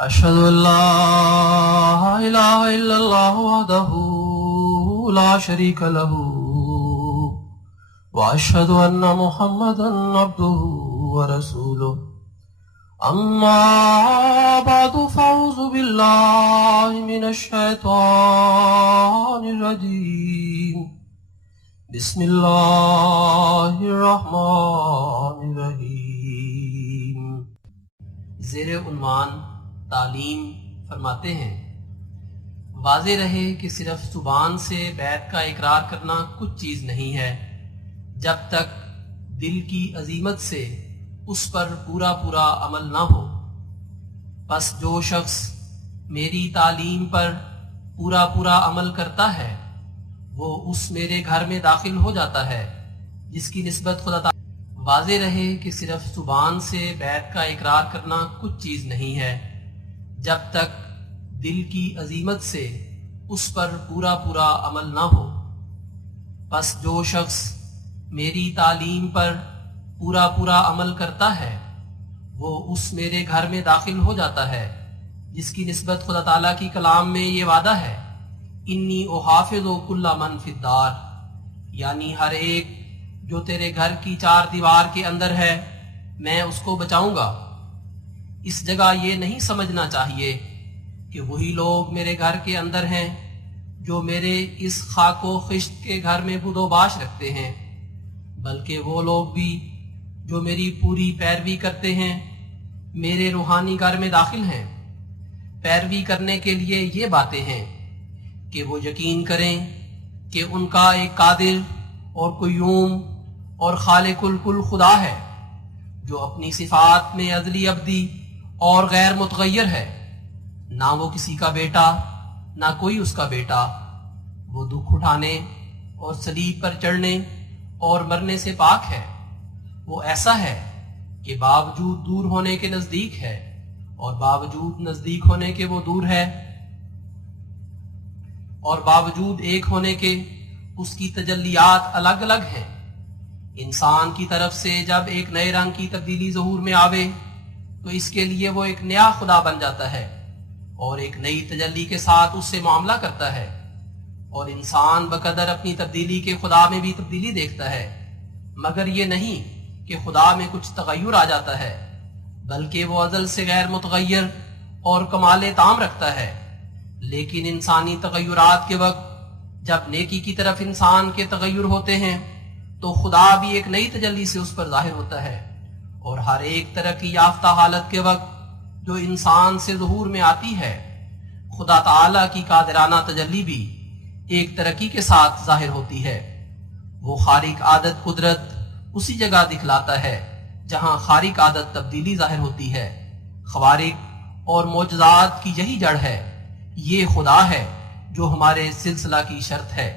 أشهد أن لا إله إلا الله وحده لا شريك له وأشهد أن محمدا عبده ورسوله أما بعد فأعوذ بالله من الشيطان الرجيم بسم الله الرحمن الرحيم۔ زیر عنوان تعلیم فرماتے ہیں، واضح رہے کہ صرف زبان سے بیعت کا اقرار کرنا کچھ چیز نہیں ہے جب تک دل کی عزیمت سے اس پر پورا عمل نہ ہو۔ پس جو شخص میری تعلیم پر پورا عمل کرتا ہے وہ اس میرے گھر میں داخل ہو جاتا ہے جس کی نسبت خدا تعالی۔ واضح رہے کہ صرف زبان سے بیعت کا اقرار کرنا کچھ چیز نہیں ہے جب تک دل کی عزیمت سے اس پر پورا عمل نہ ہو۔ پس جو شخص میری تعلیم پر پورا عمل کرتا ہے وہ اس میرے گھر میں داخل ہو جاتا ہے جس کی نسبت خدا تعالیٰ کی کلام میں یہ وعدہ ہے، انی احافظ کل من فی الدار، یعنی ہر ایک جو تیرے گھر کی چار دیوار کے اندر ہے میں اس کو بچاؤں گا۔ اس جگہ یہ نہیں سمجھنا چاہیے کہ وہی لوگ میرے گھر کے اندر ہیں جو میرے اس خاک و خشت کے گھر میں بود و باش رکھتے ہیں، بلکہ وہ لوگ بھی جو میری پوری پیروی کرتے ہیں میرے روحانی گھر میں داخل ہیں۔ پیروی کرنے کے لیے یہ باتیں ہیں کہ وہ یقین کریں کہ ان کا ایک قادر اور قیوم اور خالق الکل خدا ہے جو اپنی صفات میں ازلی ابدی اور غیر متغیر ہے، نہ وہ کسی کا بیٹا نہ کوئی اس کا بیٹا، وہ دکھ اٹھانے اور صلیب پر چڑھنے اور مرنے سے پاک ہے، وہ ایسا ہے کہ باوجود دور ہونے کے نزدیک ہے اور باوجود نزدیک ہونے کے وہ دور ہے، اور باوجود ایک ہونے کے اس کی تجلیات الگ الگ ہیں۔ انسان کی طرف سے جب ایک نئے رنگ کی تبدیلی ظہور میں آوے تو اس کے لیے وہ ایک نیا خدا بن جاتا ہے اور ایک نئی تجلی کے ساتھ اس سے معاملہ کرتا ہے، اور انسان بقدر اپنی تبدیلی کے خدا میں بھی تبدیلی دیکھتا ہے، مگر یہ نہیں کہ خدا میں کچھ تغیر آ جاتا ہے، بلکہ وہ ازل سے غیر متغیر اور کمال تام رکھتا ہے۔ لیکن انسانی تغیرات کے وقت جب نیکی کی طرف انسان کے تغیر ہوتے ہیں تو خدا بھی ایک نئی تجلی سے اس پر ظاہر ہوتا ہے، اور ہر ایک ترقی یافتہ حالت کے وقت جو انسان سے ظہور میں آتی ہے خدا تعالی کی قادرانہ تجلی بھی ایک ترقی کے ساتھ ظاہر ہوتی ہے۔ وہ خارق عادت قدرت اسی جگہ دکھلاتا ہے جہاں خارق عادت تبدیلی ظاہر ہوتی ہے۔ خوارق اور معجزات کی یہی جڑ ہے، یہ خدا ہے جو ہمارے سلسلہ کی شرط ہے۔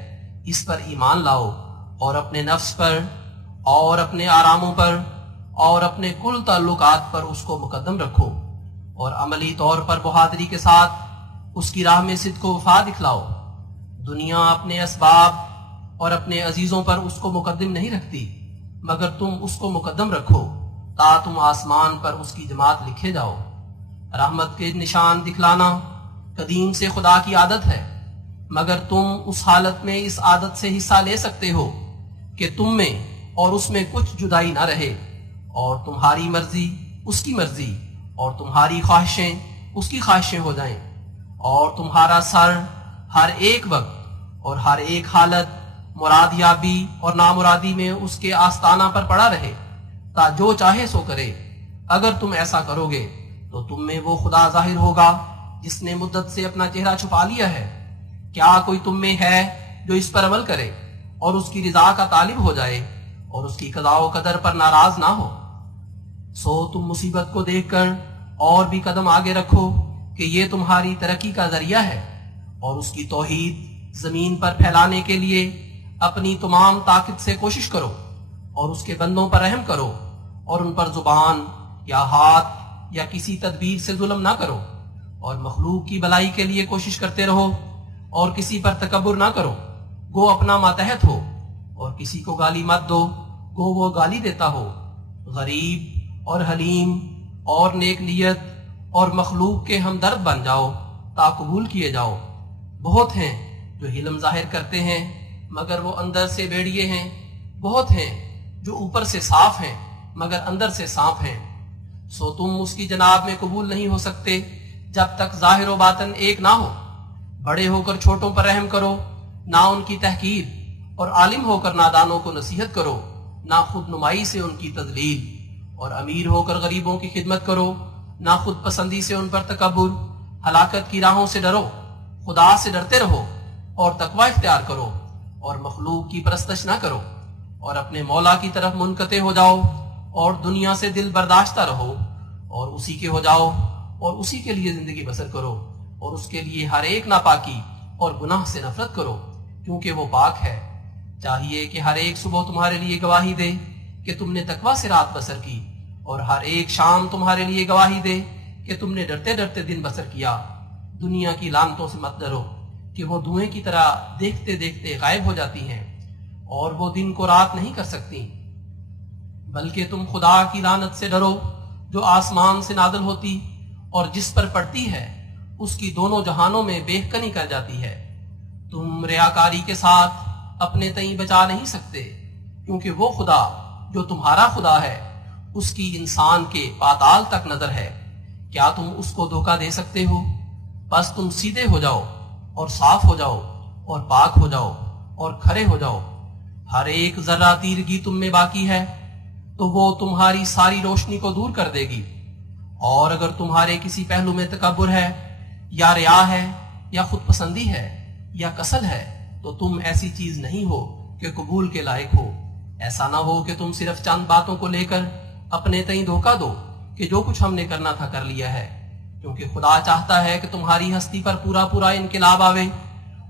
اس پر ایمان لاؤ اور اپنے نفس پر اور اپنے آراموں پر اور اپنے کل تعلقات پر اس کو مقدم رکھو، اور عملی طور پر بہادری کے ساتھ اس کی راہ میں صدق و وفا دکھلاؤ۔ دنیا اپنے اسباب اور اپنے عزیزوں پر اس کو مقدم نہیں رکھتی، مگر تم اس کو مقدم رکھو تا تم آسمان پر اس کی جماعت لکھے جاؤ۔ رحمت کے نشان دکھلانا قدیم سے خدا کی عادت ہے، مگر تم اس حالت میں اس عادت سے حصہ لے سکتے ہو کہ تم میں اور اس میں کچھ جدائی نہ رہے، اور تمہاری مرضی اس کی مرضی اور تمہاری خواہشیں اس کی خواہشیں ہو جائیں، اور تمہارا سر ہر ایک وقت اور ہر ایک حالت مرادیابی اور نامرادی میں اس کے آستانہ پر پڑا رہے تا جو چاہے سو کرے۔ اگر تم ایسا کرو گے تو تم میں وہ خدا ظاہر ہوگا جس نے مدت سے اپنا چہرہ چھپا لیا ہے۔ کیا کوئی تم میں ہے جو اس پر عمل کرے اور اس کی رضا کا طالب ہو جائے اور اس کی قضاء و قدر پر ناراض نہ ہو؟ سو تم مصیبت کو دیکھ کر اور بھی قدم آگے رکھو کہ یہ تمہاری ترقی کا ذریعہ ہے، اور اس کی توحید زمین پر پھیلانے کے لیے اپنی تمام طاقت سے کوشش کرو، اور اس کے بندوں پر رحم کرو، اور ان پر زبان یا ہاتھ یا کسی تدبیر سے ظلم نہ کرو، اور مخلوق کی بھلائی کے لیے کوشش کرتے رہو، اور کسی پر تکبر نہ کرو، گو اپنا ماتحت ہو، اور کسی کو گالی مت دو گو وہ گالی دیتا ہو۔ غریب اور حلیم اور نیک نیت اور مخلوق کے ہمدرد بن جاؤ تا قبول کیے جاؤ۔ بہت ہیں جو حلم ظاہر کرتے ہیں مگر وہ اندر سے بیڑیے ہیں، بہت ہیں جو اوپر سے صاف ہیں مگر اندر سے سانپ ہیں۔ سو تم اس کی جناب میں قبول نہیں ہو سکتے جب تک ظاہر و باطن ایک نہ ہو۔ بڑے ہو کر چھوٹوں پر رحم کرو، نہ ان کی تحقیر، اور عالم ہو کر نادانوں کو نصیحت کرو، نہ خود نمائی سے ان کی تذلیل، اور امیر ہو کر غریبوں کی خدمت کرو، نہ خود پسندی سے ان پر تکبر۔ ہلاکت کی راہوں سے ڈرو، خدا سے ڈرتے رہو، اور تقوی اختیار کرو، اور مخلوق کی پرستش نہ کرو، اور اپنے مولا کی طرف منقطع ہو جاؤ، اور دنیا سے دل برداشتہ رہو، اور اسی کے ہو جاؤ، اور اسی کے لیے زندگی بسر کرو، اور اس کے لیے ہر ایک ناپاکی اور گناہ سے نفرت کرو، کیونکہ وہ پاک ہے۔ چاہیے کہ ہر ایک صبح تمہارے لیے گواہی دے کہ تم نے تقوی سے رات بسر کی، اور ہر ایک شام تمہارے لیے گواہی دے کہ تم نے ڈرتے ڈرتے دن بسر کیا۔ دنیا کی لعنتوں سے مت ڈرو کہ وہ دھوئیں کی طرح دیکھتے دیکھتے غائب ہو جاتی ہیں، اور وہ دن کو رات نہیں کر سکتی، بلکہ تم خدا کی لعنت سے ڈرو جو آسمان سے نازل ہوتی اور جس پر پڑتی ہے اس کی دونوں جہانوں میں بےکنی کر جاتی ہے۔ تم ریاکاری کے ساتھ اپنے تئیں بچا نہیں سکتے، کیونکہ وہ خدا جو تمہارا خدا ہے اس کی انسان کے پاتال تک نظر ہے۔ کیا تم اس کو دھوکہ دے سکتے ہو؟ بس تم سیدھے ہو جاؤ اور صاف ہو جاؤ اور پاک ہو جاؤ اور کھرے ہو جاؤ۔ ہر ایک ذرہ تیرگی تم میں باقی ہے تو وہ تمہاری ساری روشنی کو دور کر دے گی، اور اگر تمہارے کسی پہلو میں تکبر ہے یا ریا ہے یا خود پسندی ہے یا کسل ہے تو تم ایسی چیز نہیں ہو کہ قبول کے لائق ہو۔ ایسا نہ ہو کہ تم صرف چند باتوں کو لے کر اپنے تئیں دھوکہ دو کہ جو کچھ ہم نے کرنا تھا کر لیا ہے، کیونکہ خدا چاہتا ہے کہ تمہاری ہستی پر پورا پورا انقلاب آوے،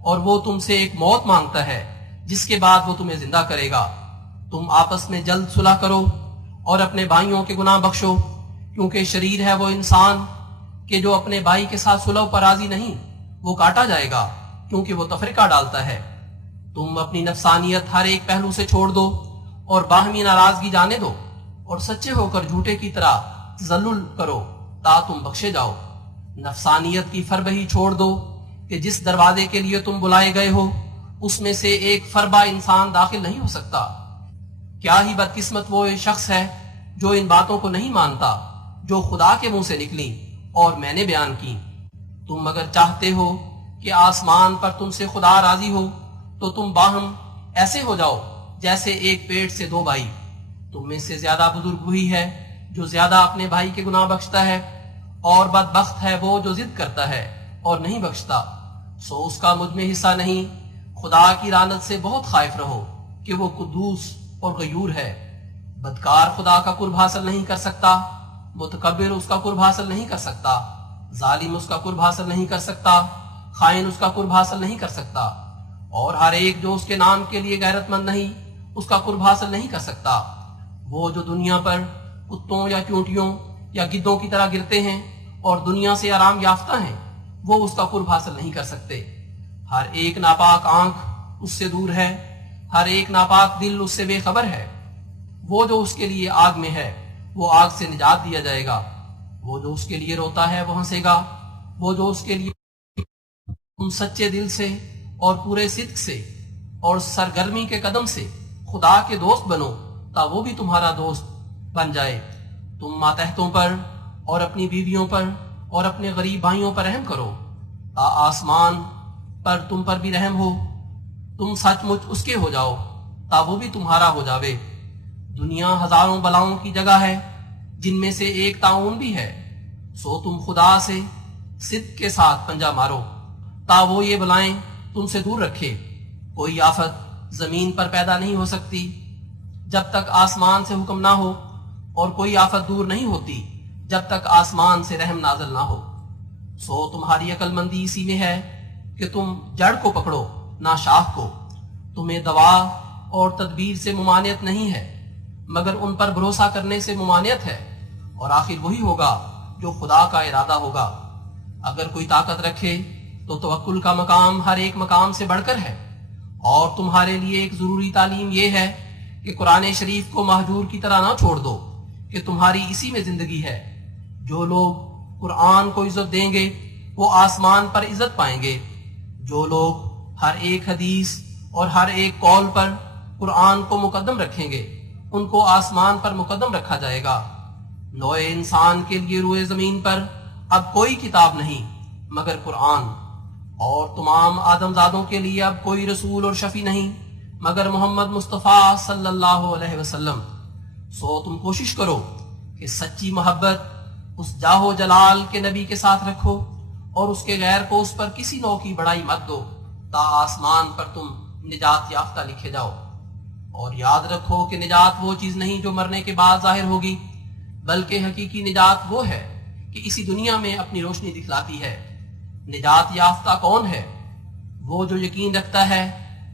اور وہ تم سے ایک موت مانگتا ہے جس کے بعد وہ تمہیں زندہ کرے گا۔ تم آپس میں جلد صلح کرو اور اپنے بھائیوں کے گناہ بخشو، کیونکہ شریر ہے وہ انسان کہ جو اپنے بھائی کے ساتھ صلح پر راضی نہیں، وہ کاٹا جائے گا، کیونکہ وہ تفرقہ ڈالتا ہے۔ تم اپنی نفسانیت ہر ایک پہلو سے چھوڑ دو اور باہمی ناراضگی جانے دو، اور سچے ہو کر جھوٹے کی طرح تذلل کرو تا تم بخشے جاؤ۔ نفسانیت کی فربہی چھوڑ دو کہ جس دروازے کے لیے تم بلائے گئے ہو اس میں سے ایک فربا انسان داخل نہیں ہو سکتا۔ کیا ہی بدقسمت وہ شخص ہے جو ان باتوں کو نہیں مانتا جو خدا کے منہ سے نکلی اور میں نے بیان کی۔ تم اگر چاہتے ہو کہ آسمان پر تم سے خدا راضی ہو تو تم باہم ایسے ہو جاؤ جیسے ایک پیٹ سے دو بھائی۔ تم میں سے زیادہ بزرگ وہی ہے جو زیادہ اپنے بھائی کے گناہ بخشتا ہے، اور بدبخت ہے وہ جو ضد کرتا ہے اور نہیں بخشتا، سو اس کا مجھ میں حصہ نہیں۔ خدا کی لعنت سے بہت خائف رہو کہ وہ قدوس اور غیور ہے۔ بدکار خدا کا قرب حاصل نہیں کر سکتا، متکبر اس کا قرب حاصل نہیں کر سکتا، ظالم اس کا قرب حاصل نہیں کر سکتا، خائن اس کا قرب حاصل نہیں کر سکتا، اور ہر ایک جو اس کے نام کے لیے غیرت مند نہیں اس کا قرب حاصل نہیں کر سکتا۔ وہ جو دنیا پر کتوں یا چونٹیوں یا گدوں کی طرح گرتے ہیں اور دنیا سے آرام یافتہ ہیں، وہ اس کا قرب حاصل نہیں کر سکتے۔ ہر ایک ناپاک آنکھ اس سے دور ہے، ہر ایک ناپاک دل اس سے بے خبر ہے۔ وہ جو اس کے لیے آگ میں ہے وہ آگ سے نجات دیا جائے گا، وہ جو اس کے لیے روتا ہے وہ ہنسے گا، وہ جو اس کے لیے تم سچے دل سے اور پورے صدق سے اور سرگرمی کے قدم سے خدا کے دوست بنو تا وہ بھی تمہارا دوست بن جائے۔ تم ماتحتوں پر اور اپنی بیویوں پر اور اپنے غریب بھائیوں پر رحم کرو تا آسمان پر تم پر بھی رحم ہو۔ تم سچ مچ اس کے ہو جاؤ تا وہ بھی تمہارا ہو جاوے۔ دنیا ہزاروں بلاؤں کی جگہ ہے جن میں سے ایک طاعون بھی ہے، سو تم خدا سے صدق کے ساتھ پنجہ مارو تا وہ یہ بلائیں تم سے دور رکھے۔ کوئی آفت زمین پر پیدا نہیں ہو سکتی جب تک آسمان سے حکم نہ ہو، اور کوئی آفت دور نہیں ہوتی جب تک آسمان سے رحم نازل نہ ہو۔ سو تمہاری عقل مندی اسی میں ہے کہ تم جڑ کو پکڑو نہ شاخ کو۔ تمہیں دوا اور تدبیر سے ممانعت نہیں ہے مگر ان پر بھروسہ کرنے سے ممانعت ہے، اور آخر وہی ہوگا جو خدا کا ارادہ ہوگا۔ اگر کوئی طاقت رکھے تو توکل کا مقام ہر ایک مقام سے بڑھ کر ہے، اور تمہارے لیے ایک ضروری تعلیم یہ ہے کہ قرآن شریف کو مہجور کی طرح نہ چھوڑ دو کہ تمہاری اسی میں زندگی ہے۔ جو لوگ قرآن کو عزت دیں گے وہ آسمان پر عزت پائیں گے۔ جو لوگ ہر ایک حدیث اور ہر ایک قول پر قرآن کو مقدم رکھیں گے ان کو آسمان پر مقدم رکھا جائے گا۔ نوع انسان کے لیے روئے زمین پر اب کوئی کتاب نہیں مگر قرآن، اور تمام آدم زادوں کے لیے اب کوئی رسول اور شفیع نہیں مگر محمد مصطفیٰ صلی اللہ علیہ وسلم۔ سو تم کوشش کرو کہ سچی محبت اس جاہ و جلال کے نبی کے ساتھ رکھو اور اس کے غیر کو اس پر کسی نوع کی بڑائی مت دو تا آسمان پر تم نجات یافتہ لکھے جاؤ۔ اور یاد رکھو کہ نجات وہ چیز نہیں جو مرنے کے بعد ظاہر ہوگی، بلکہ حقیقی نجات وہ ہے کہ اسی دنیا میں اپنی روشنی دکھلاتی ہے۔ نجات یافتہ کون ہے؟ وہ جو یقین رکھتا ہے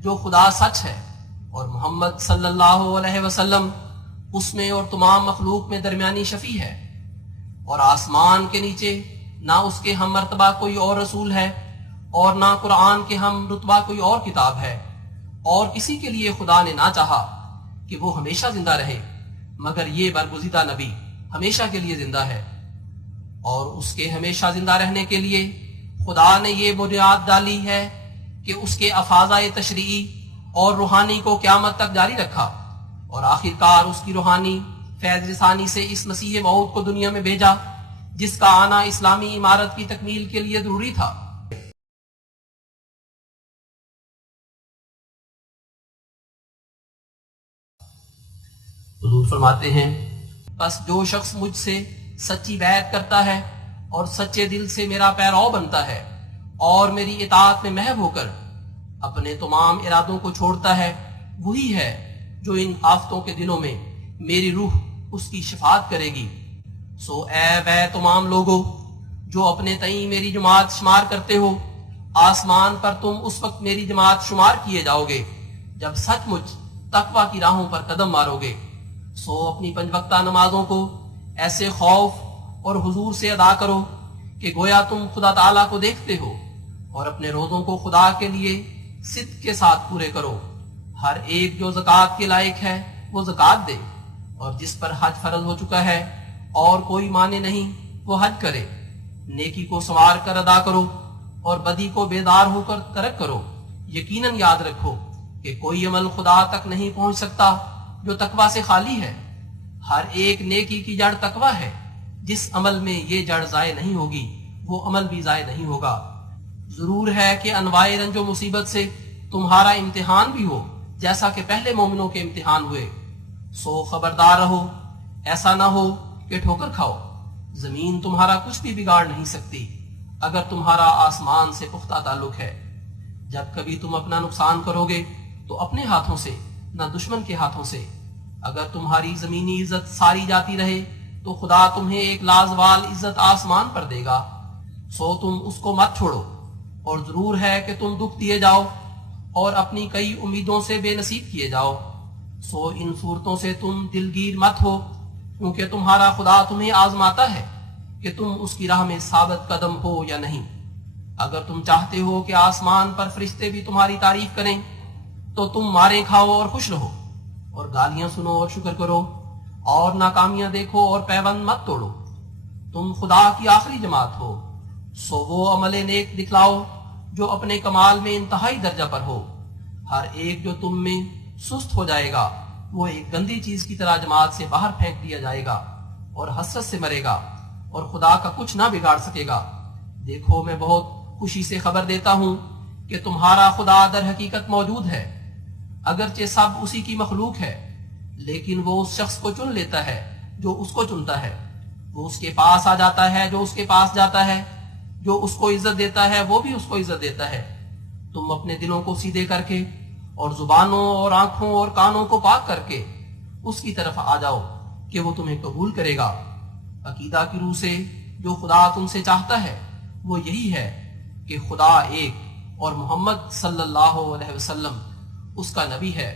جو خدا سچ ہے اور محمد صلی اللہ علیہ وسلم اس میں اور تمام مخلوق میں درمیانی شفیع ہے، اور آسمان کے نیچے نہ اس کے ہم مرتبہ کوئی اور رسول ہے اور نہ قرآن کے ہم رتبہ کوئی اور کتاب ہے، اور کسی کے لیے خدا نے نہ چاہا کہ وہ ہمیشہ زندہ رہے مگر یہ برگزیدہ نبی ہمیشہ کے لیے زندہ ہے، اور اس کے ہمیشہ زندہ رہنے کے لیے خدا نے یہ بنیاد ڈالی ہے کہ اس کے افاضہ تشریعی اور روحانی کو قیامت تک جاری رکھا، اور آخرکار اس کی روحانی فیض رسانی سے اس مسیح موعود کو دنیا میں بھیجا جس کا آنا اسلامی عمارت کی تکمیل کے لیے ضروری تھا۔ حضور فرماتے ہیں، بس جو شخص مجھ سے سچی بیعت کرتا ہے اور سچے دل سے میرا پیرو بنتا ہے اور میری اطاعت میں محو ہو کر اپنے تمام ارادوں کو چھوڑتا ہے، وہی ہے جو ان آفتوں کے دنوں میں میری روح اس کی شفاعت کرے گی۔ سو اے تمام لوگوں جو اپنے تئیں میری جماعت شمار کرتے ہو، آسمان پر تم اس وقت میری جماعت شمار کیے جاؤ گے جب سچ مچ تقوی کی راہوں پر قدم مارو گے۔ سو اپنی 5 وقتہ نمازوں کو ایسے خوف اور حضور سے ادا کرو کہ گویا تم خدا تعالیٰ کو دیکھتے ہو، اور اپنے روزوں کو خدا کے لیے صدق کے ساتھ پورے کرو۔ ہر ایک جو زکوٰۃ کے لائق ہے وہ زکوٰۃ دے، اور جس پر حج فرض ہو چکا ہے اور کوئی معنی نہیں وہ حج کرے۔ نیکی کو سنوار کر ادا کرو اور بدی کو بیدار ہو کر ترک کرو۔ یقیناً یاد رکھو کہ کوئی عمل خدا تک نہیں پہنچ سکتا جو تقوی سے خالی ہے۔ ہر ایک نیکی کی جڑ تقوی ہے۔ جس عمل میں یہ جڑ ضائع نہیں ہوگی وہ عمل بھی ضائع نہیں ہوگا۔ ضرور ہے کہ انواع رنج و مصیبت سے تمہارا امتحان بھی ہو جیسا کہ پہلے مومنوں کے امتحان ہوئے۔ سو خبردار رہو، ایسا نہ ہو کہ ٹھوکر کھاؤ۔ زمین تمہارا کچھ بھی بگاڑ نہیں سکتی اگر تمہارا آسمان سے پختہ تعلق ہے۔ جب کبھی تم اپنا نقصان کرو گے تو اپنے ہاتھوں سے نہ دشمن کے ہاتھوں سے۔ اگر تمہاری زمینی عزت ساری جاتی رہے تو خدا تمہیں ایک لازوال عزت آسمان پر دے گا۔ سو تم اس کو مت چھوڑو، اور ضرور ہے کہ تم دکھ دیے جاؤ اور اپنی کئی امیدوں سے بے نصیب کیے جاؤ۔ سو ان صورتوں سے تم دلگیر مت ہو، کیونکہ تمہارا خدا تمہیں آزماتا ہے کہ تم اس کی راہ میں ثابت قدم ہو یا نہیں۔ اگر تم چاہتے ہو کہ آسمان پر فرشتے بھی تمہاری تعریف کریں تو تم مارے کھاؤ اور خوش رہو، اور گالیاں سنو اور شکر کرو، اور ناکامیاں دیکھو اور پیوند مت توڑو۔ تم خدا کی آخری جماعت ہو، سو وہ عمل نیک دکھلاؤ جو اپنے کمال میں انتہائی درجہ پر ہو۔ ہر ایک جو تم میں سست ہو جائے گا وہ ایک گندی چیز کی طرح جماعت سے باہر پھینک دیا جائے گا اور حسرت سے مرے گا، اور خدا کا کچھ نہ بگاڑ سکے گا۔ دیکھو میں بہت خوشی سے خبر دیتا ہوں کہ تمہارا خدا در حقیقت موجود ہے، اگرچہ سب اسی کی مخلوق ہے، لیکن وہ اس شخص کو چن لیتا ہے جو اس کو چنتا ہے۔ وہ اس کے پاس آ جاتا ہے جو اس کے پاس جاتا ہے، جو اس کو عزت دیتا ہے وہ بھی اس کو عزت دیتا ہے۔ تم اپنے دلوں کو سیدھے کر کے اور زبانوں اور آنکھوں اور کانوں کو پاک کر کے اس کی طرف آ جاؤ کہ وہ تمہیں قبول کرے گا۔ عقیدہ کی روح سے جو خدا تم سے چاہتا ہے وہ یہی ہے کہ خدا ایک اور محمد صلی اللہ علیہ وسلم اس کا نبی ہے،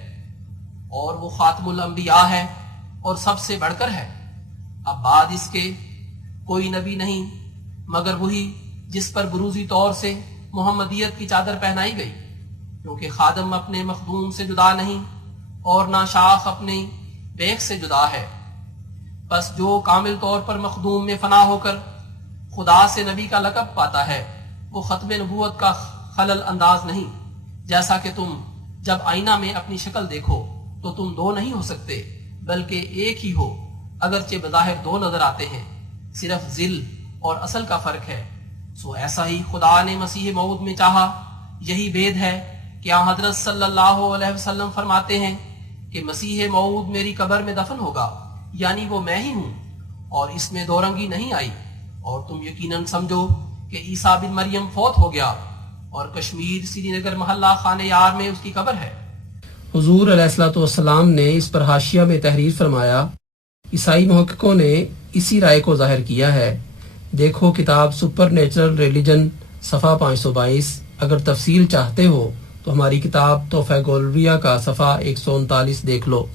اور وہ خاتم الانبیاء ہے اور سب سے بڑھ کر ہے۔ اب بعد اس کے کوئی نبی نہیں مگر وہی جس پر بروزی طور سے محمدیت کی چادر پہنائی گئی، کیونکہ خادم اپنے مخدوم سے جدا نہیں اور نہ شاخ اپنی بیخ سے جدا ہے۔ بس جو کامل طور پر مخدوم میں فنا ہو کر خدا سے نبی کا لقب پاتا ہے وہ ختم نبوت کا خلل انداز نہیں، جیسا کہ تم جب آئینہ میں اپنی شکل دیکھو تو تم دو نہیں ہو سکتے بلکہ ایک ہی ہو، اگرچہ بظاہر دو نظر آتے ہیں، صرف ذل اور اصل کا فرق ہے۔ سو ایسا ہی خدا نے مسیح موعود میں چاہا۔ یہی بید ہے کہ حضرت صلی اللہ علیہ وسلم فرماتے ہیں کہ مسیح موعود میری قبر میں دفن ہوگا، یعنی وہ میں ہی ہوں، اور اس میں دو رنگی نہیں آئی، اور تم یقیناً سمجھو کہ عیسیٰ بن مریم فوت ہو گیا اور کشمیر سری نگر محلہ خانہ یار میں اس کی قبر ہے۔ حضور علیہ الصلوۃ والسلام نے اس پر حاشیہ میں تحریر فرمایا، عیسائی محققوں نے اسی رائے کو ظاہر کیا ہے، دیکھو کتاب سپر نیچرل ریلیجن صفحہ 522۔ اگر تفصیل چاہتے ہو تو ہماری کتاب تحفہ گولریا کا صفحہ 139 دیکھ لو۔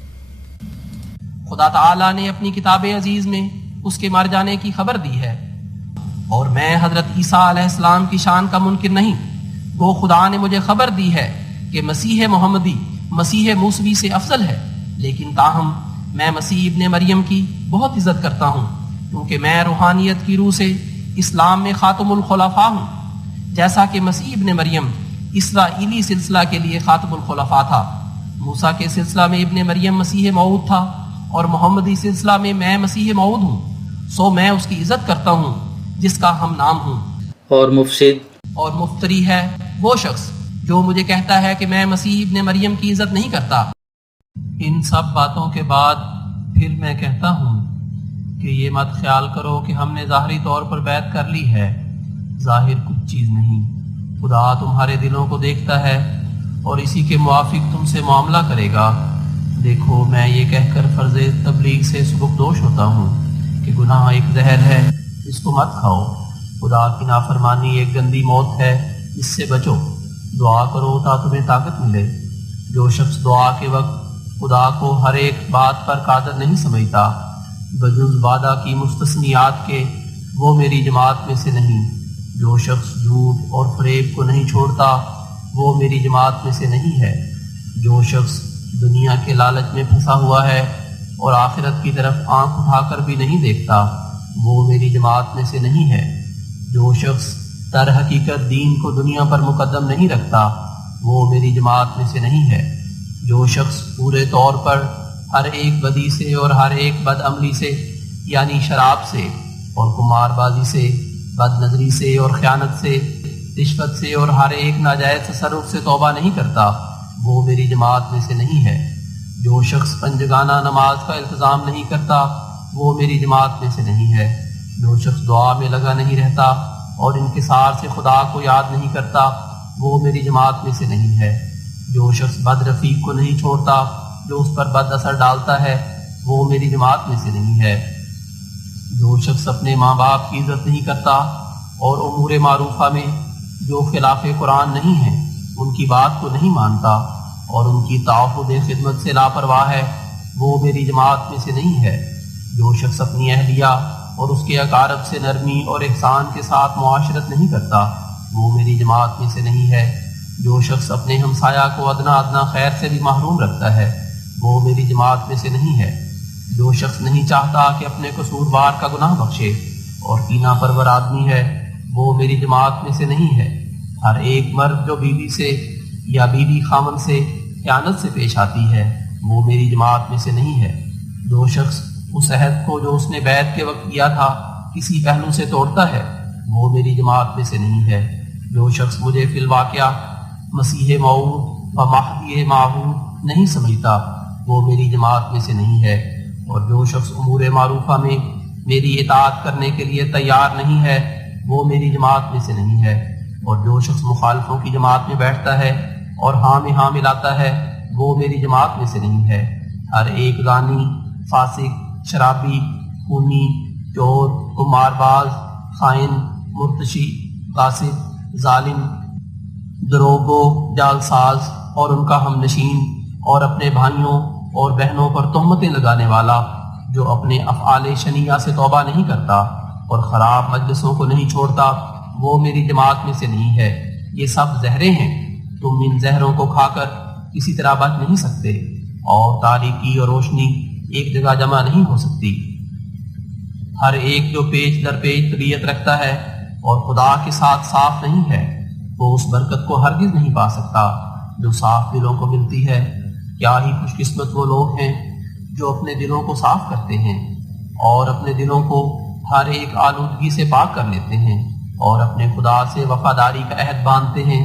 خدا تعالیٰ نے اپنی کتاب عزیز میں اس کے مر جانے کی خبر دی ہے، اور میں حضرت عیسیٰ علیہ السلام کی شان کا منکر نہیں، وہ خدا نے مجھے خبر دی ہے کہ مسیح محمدی مسیح موسوی سے افضل ہے، لیکن تاہم میں مسیح ابن مریم کی بہت عزت کرتا ہوں، کیونکہ میں روحانیت کی روح سے اسلام میں خاتم الخلفاء ہوں، جیسا کہ مسیح ابن مریم اسرائیلی سلسلہ کے لیے خاتم الخلفاء تھا۔ موسیٰ کے سلسلہ میں ابن مریم مسیح موعود تھا، اور محمدی سلسلہ میں مسیح موعود ہوں، سو میں اس کی عزت کرتا ہوں جس کا ہم نام ہوں۔ اور مفسد اور مفتری ہے وہ شخص جو مجھے کہتا ہے کہ میں مسیح ابن مریم کی عزت نہیں کرتا۔ ان سب باتوں کے بعد پھر میں کہتا ہوں کہ یہ مت خیال کرو کہ ہم نے ظاہری طور پر بیعت کر لی ہے، ظاہر کچھ چیز نہیں، خدا تمہارے دلوں کو دیکھتا ہے اور اسی کے موافق تم سے معاملہ کرے گا۔ دیکھو میں یہ کہہ کر فرض تبلیغ سے سبکدوش ہوتا ہوں کہ گناہ ایک زہر ہے، اس کو مت کھاؤ، خدا کی نافرمانی ایک گندی موت ہے، اس سے بچو، دعا کرو تا تمہیں طاقت ملے۔ جو شخص دعا کے وقت خدا کو ہر ایک بات پر قادر نہیں سمجھتا بجز وعدہ کی مستثنیات کے، وہ میری جماعت میں سے نہیں۔ جو شخص جھوٹ اور فریب کو نہیں چھوڑتا وہ میری جماعت میں سے نہیں ہے۔ جو شخص دنیا کے لالچ میں پھنسا ہوا ہے اور آخرت کی طرف آنکھ اٹھا کر بھی نہیں دیکھتا وہ میری جماعت میں سے نہیں ہے۔ جو شخص در حقیقت دین کو دنیا پر مقدم نہیں رکھتا وہ میری جماعت میں سے نہیں ہے۔ جو شخص پورے طور پر ہر ایک بدی سے اور ہر ایک بد عملی سے، یعنی شراب سے اور قمار بازی سے، بد نظری سے اور خیانت سے، رشوت سے اور ہر ایک ناجائز تصرف سے توبہ نہیں کرتا وہ میری جماعت میں سے نہیں ہے۔ جو شخص پنجگانہ نماز کا التزام نہیں کرتا وہ میری جماعت میں سے نہیں ہے۔ جو شخص دعا میں لگا نہیں رہتا اور انکسار سے خدا کو یاد نہیں کرتا وہ میری جماعت میں سے نہیں ہے۔ جو شخص بد رفیق کو نہیں چھوڑتا جو اس پر بد اثر ڈالتا ہے وہ میری جماعت میں سے نہیں ہے۔ جو شخص اپنے ماں باپ کی عزت نہیں کرتا اور امور معروفہ میں جو خلاف قرآن نہیں ہیں ان کی بات کو نہیں مانتا اور ان کی تعہد خدمت سے لاپرواہ ہے وہ میری جماعت میں سے نہیں ہے۔ جو شخص اپنی اہلیہ اور اس کے اقارب سے نرمی اور احسان کے ساتھ معاشرت نہیں کرتا وہ میری جماعت میں سے نہیں ہے۔ جو شخص اپنے ہمسایہ کو ادنا خیر سے بھی محروم رکھتا ہے وہ میری جماعت میں سے نہیں ہے۔ جو شخص نہیں چاہتا کہ اپنے قصوروار کا گناہ بخشے اور کینہ پرور آدمی ہے وہ میری جماعت میں سے نہیں ہے۔ ہر ایک مرد جو بیوی سے یا بیوی خامن سے خیانت سے پیش آتی ہے وہ میری جماعت میں سے نہیں ہے۔ جو شخص اس عہد کو جو اس نے بیعت کے وقت کیا تھا کسی پہلو سے توڑتا ہے وہ میری جماعت میں سے نہیں ہے۔ جو شخص مجھے فی الواقعہ مسیح موعود و مہدی موعود نہیں سمجھتا وہ میری جماعت میں سے نہیں ہے۔ اور جو شخص امور معروفہ میں میری اطاعت کرنے کے لیے تیار نہیں ہے وہ میری جماعت میں سے نہیں ہے۔ اور جو شخص مخالفوں کی جماعت میں بیٹھتا ہے اور ہاں میں ہاں ملاتا ہے وہ میری جماعت میں سے نہیں ہے۔ ہر ایک زانی، فاسق، شرابی، خونی، چور، قمار باز، خائن، مرتشی، غاصب، ظالم، دروغگو، جعلساز اور ان کا ہم نشین اور اپنے بھائیوں اور بہنوں پر تہمتیں لگانے والا جو اپنے افعال شنیعہ سے توبہ نہیں کرتا اور خراب مجلسوں کو نہیں چھوڑتا وہ میری جماعت میں سے نہیں ہے۔ یہ سب زہریں ہیں، تم ان زہروں کو کھا کر کسی طرح بچ نہیں سکتے، اور تاریکی اور روشنی ایک جگہ جمع نہیں ہو سکتی۔ ہر ایک جو پیچ در پیچ طبیعت رکھتا ہے اور خدا کے ساتھ صاف نہیں ہے وہ اس برکت کو ہرگز نہیں پا سکتا جو صاف دلوں کو ملتی ہے۔ کیا ہی خوش قسمت وہ لوگ ہیں جو اپنے دلوں کو صاف کرتے ہیں اور اپنے دلوں کو ہر ایک آلودگی سے پاک کر لیتے ہیں اور اپنے خدا سے وفاداری کا عہد باندھتے ہیں،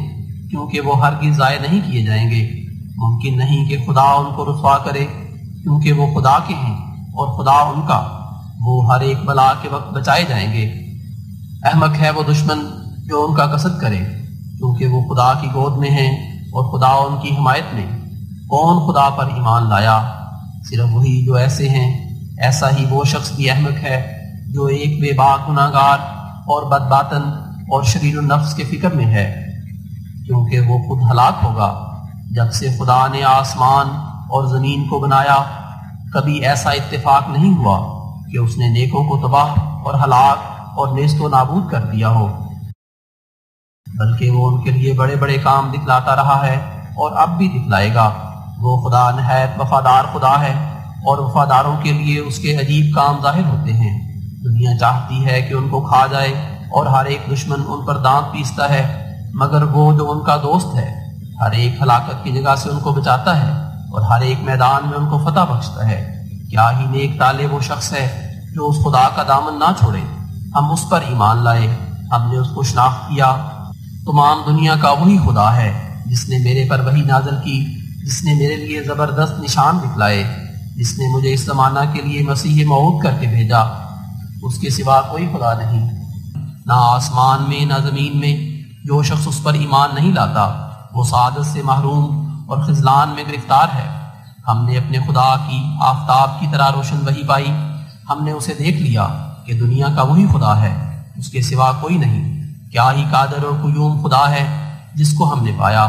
کیونکہ وہ ہرگز ضائع نہیں کیے جائیں گے۔ ممکن نہیں کہ خدا ان کو رسوا کرے، کیونکہ وہ خدا کے ہیں اور خدا ان کا، وہ ہر ایک بلا کے وقت بچائے جائیں گے۔ احمق ہے وہ دشمن جو ان کا قصد کرے، کیونکہ وہ خدا کی گود میں ہیں اور خدا ان کی حمایت میں۔ کون خدا پر ایمان لایا؟ صرف وہی جو ایسے ہیں۔ ایسا ہی وہ شخص بھی احمق ہے جو ایک بے باک گناہ گار اور بد باطن اور شریر النفس کے فکر میں ہے، کیونکہ وہ خود ہلاک ہوگا۔ جب سے خدا نے آسمان اور زمین کو بنایا کبھی ایسا اتفاق نہیں ہوا کہ اس نے نیکوں کو تباہ اور ہلاک اور نیست و نابود کر دیا ہو، بلکہ وہ ان کے لیے بڑے بڑے کام دکھلاتا رہا ہے اور اب بھی دکھلائے گا۔ وہ خدا نہایت وفادار خدا ہے اور وفاداروں کے لیے اس کے عجیب کام ظاہر ہوتے ہیں۔ دنیا چاہتی ہے کہ ان کو کھا جائے اور ہر ایک دشمن ان پر دانت پیستا ہے، مگر وہ جو ان کا دوست ہے ہر ایک ہلاکت کی جگہ سے ان کو بچاتا ہے اور ہر ایک میدان میں ان کو فتح بخشتا ہے۔ کیا ہی نیک طالب وہ شخص ہے جو اس خدا کا دامن نہ چھوڑے۔ ہم اس پر ایمان لائے، ہم نے اس کو شناخت کیا۔ تمام دنیا کا وہی خدا ہے جس نے میرے پر وحی نازل کی، جس نے میرے لیے زبردست نشان دکھلائے، جس نے مجھے اس زمانہ کے لیے مسیح موعود کر کے بھیجا۔ اس کے سوا کوئی خدا نہیں، نہ آسمان میں نہ زمین میں۔ جو شخص اس پر ایمان نہیں لاتا وہ سعادت سے محروم اور خذلان میں گرفتار ہے۔ ہم نے اپنے خدا کی آفتاب کی طرح روشن وحی پائی، ہم نے اسے دیکھ لیا کہ دنیا کا وہی خدا ہے، اس کے سوا کوئی نہیں۔ کیا ہی قادر اور قیوم خدا ہے جس کو ہم نے پایا،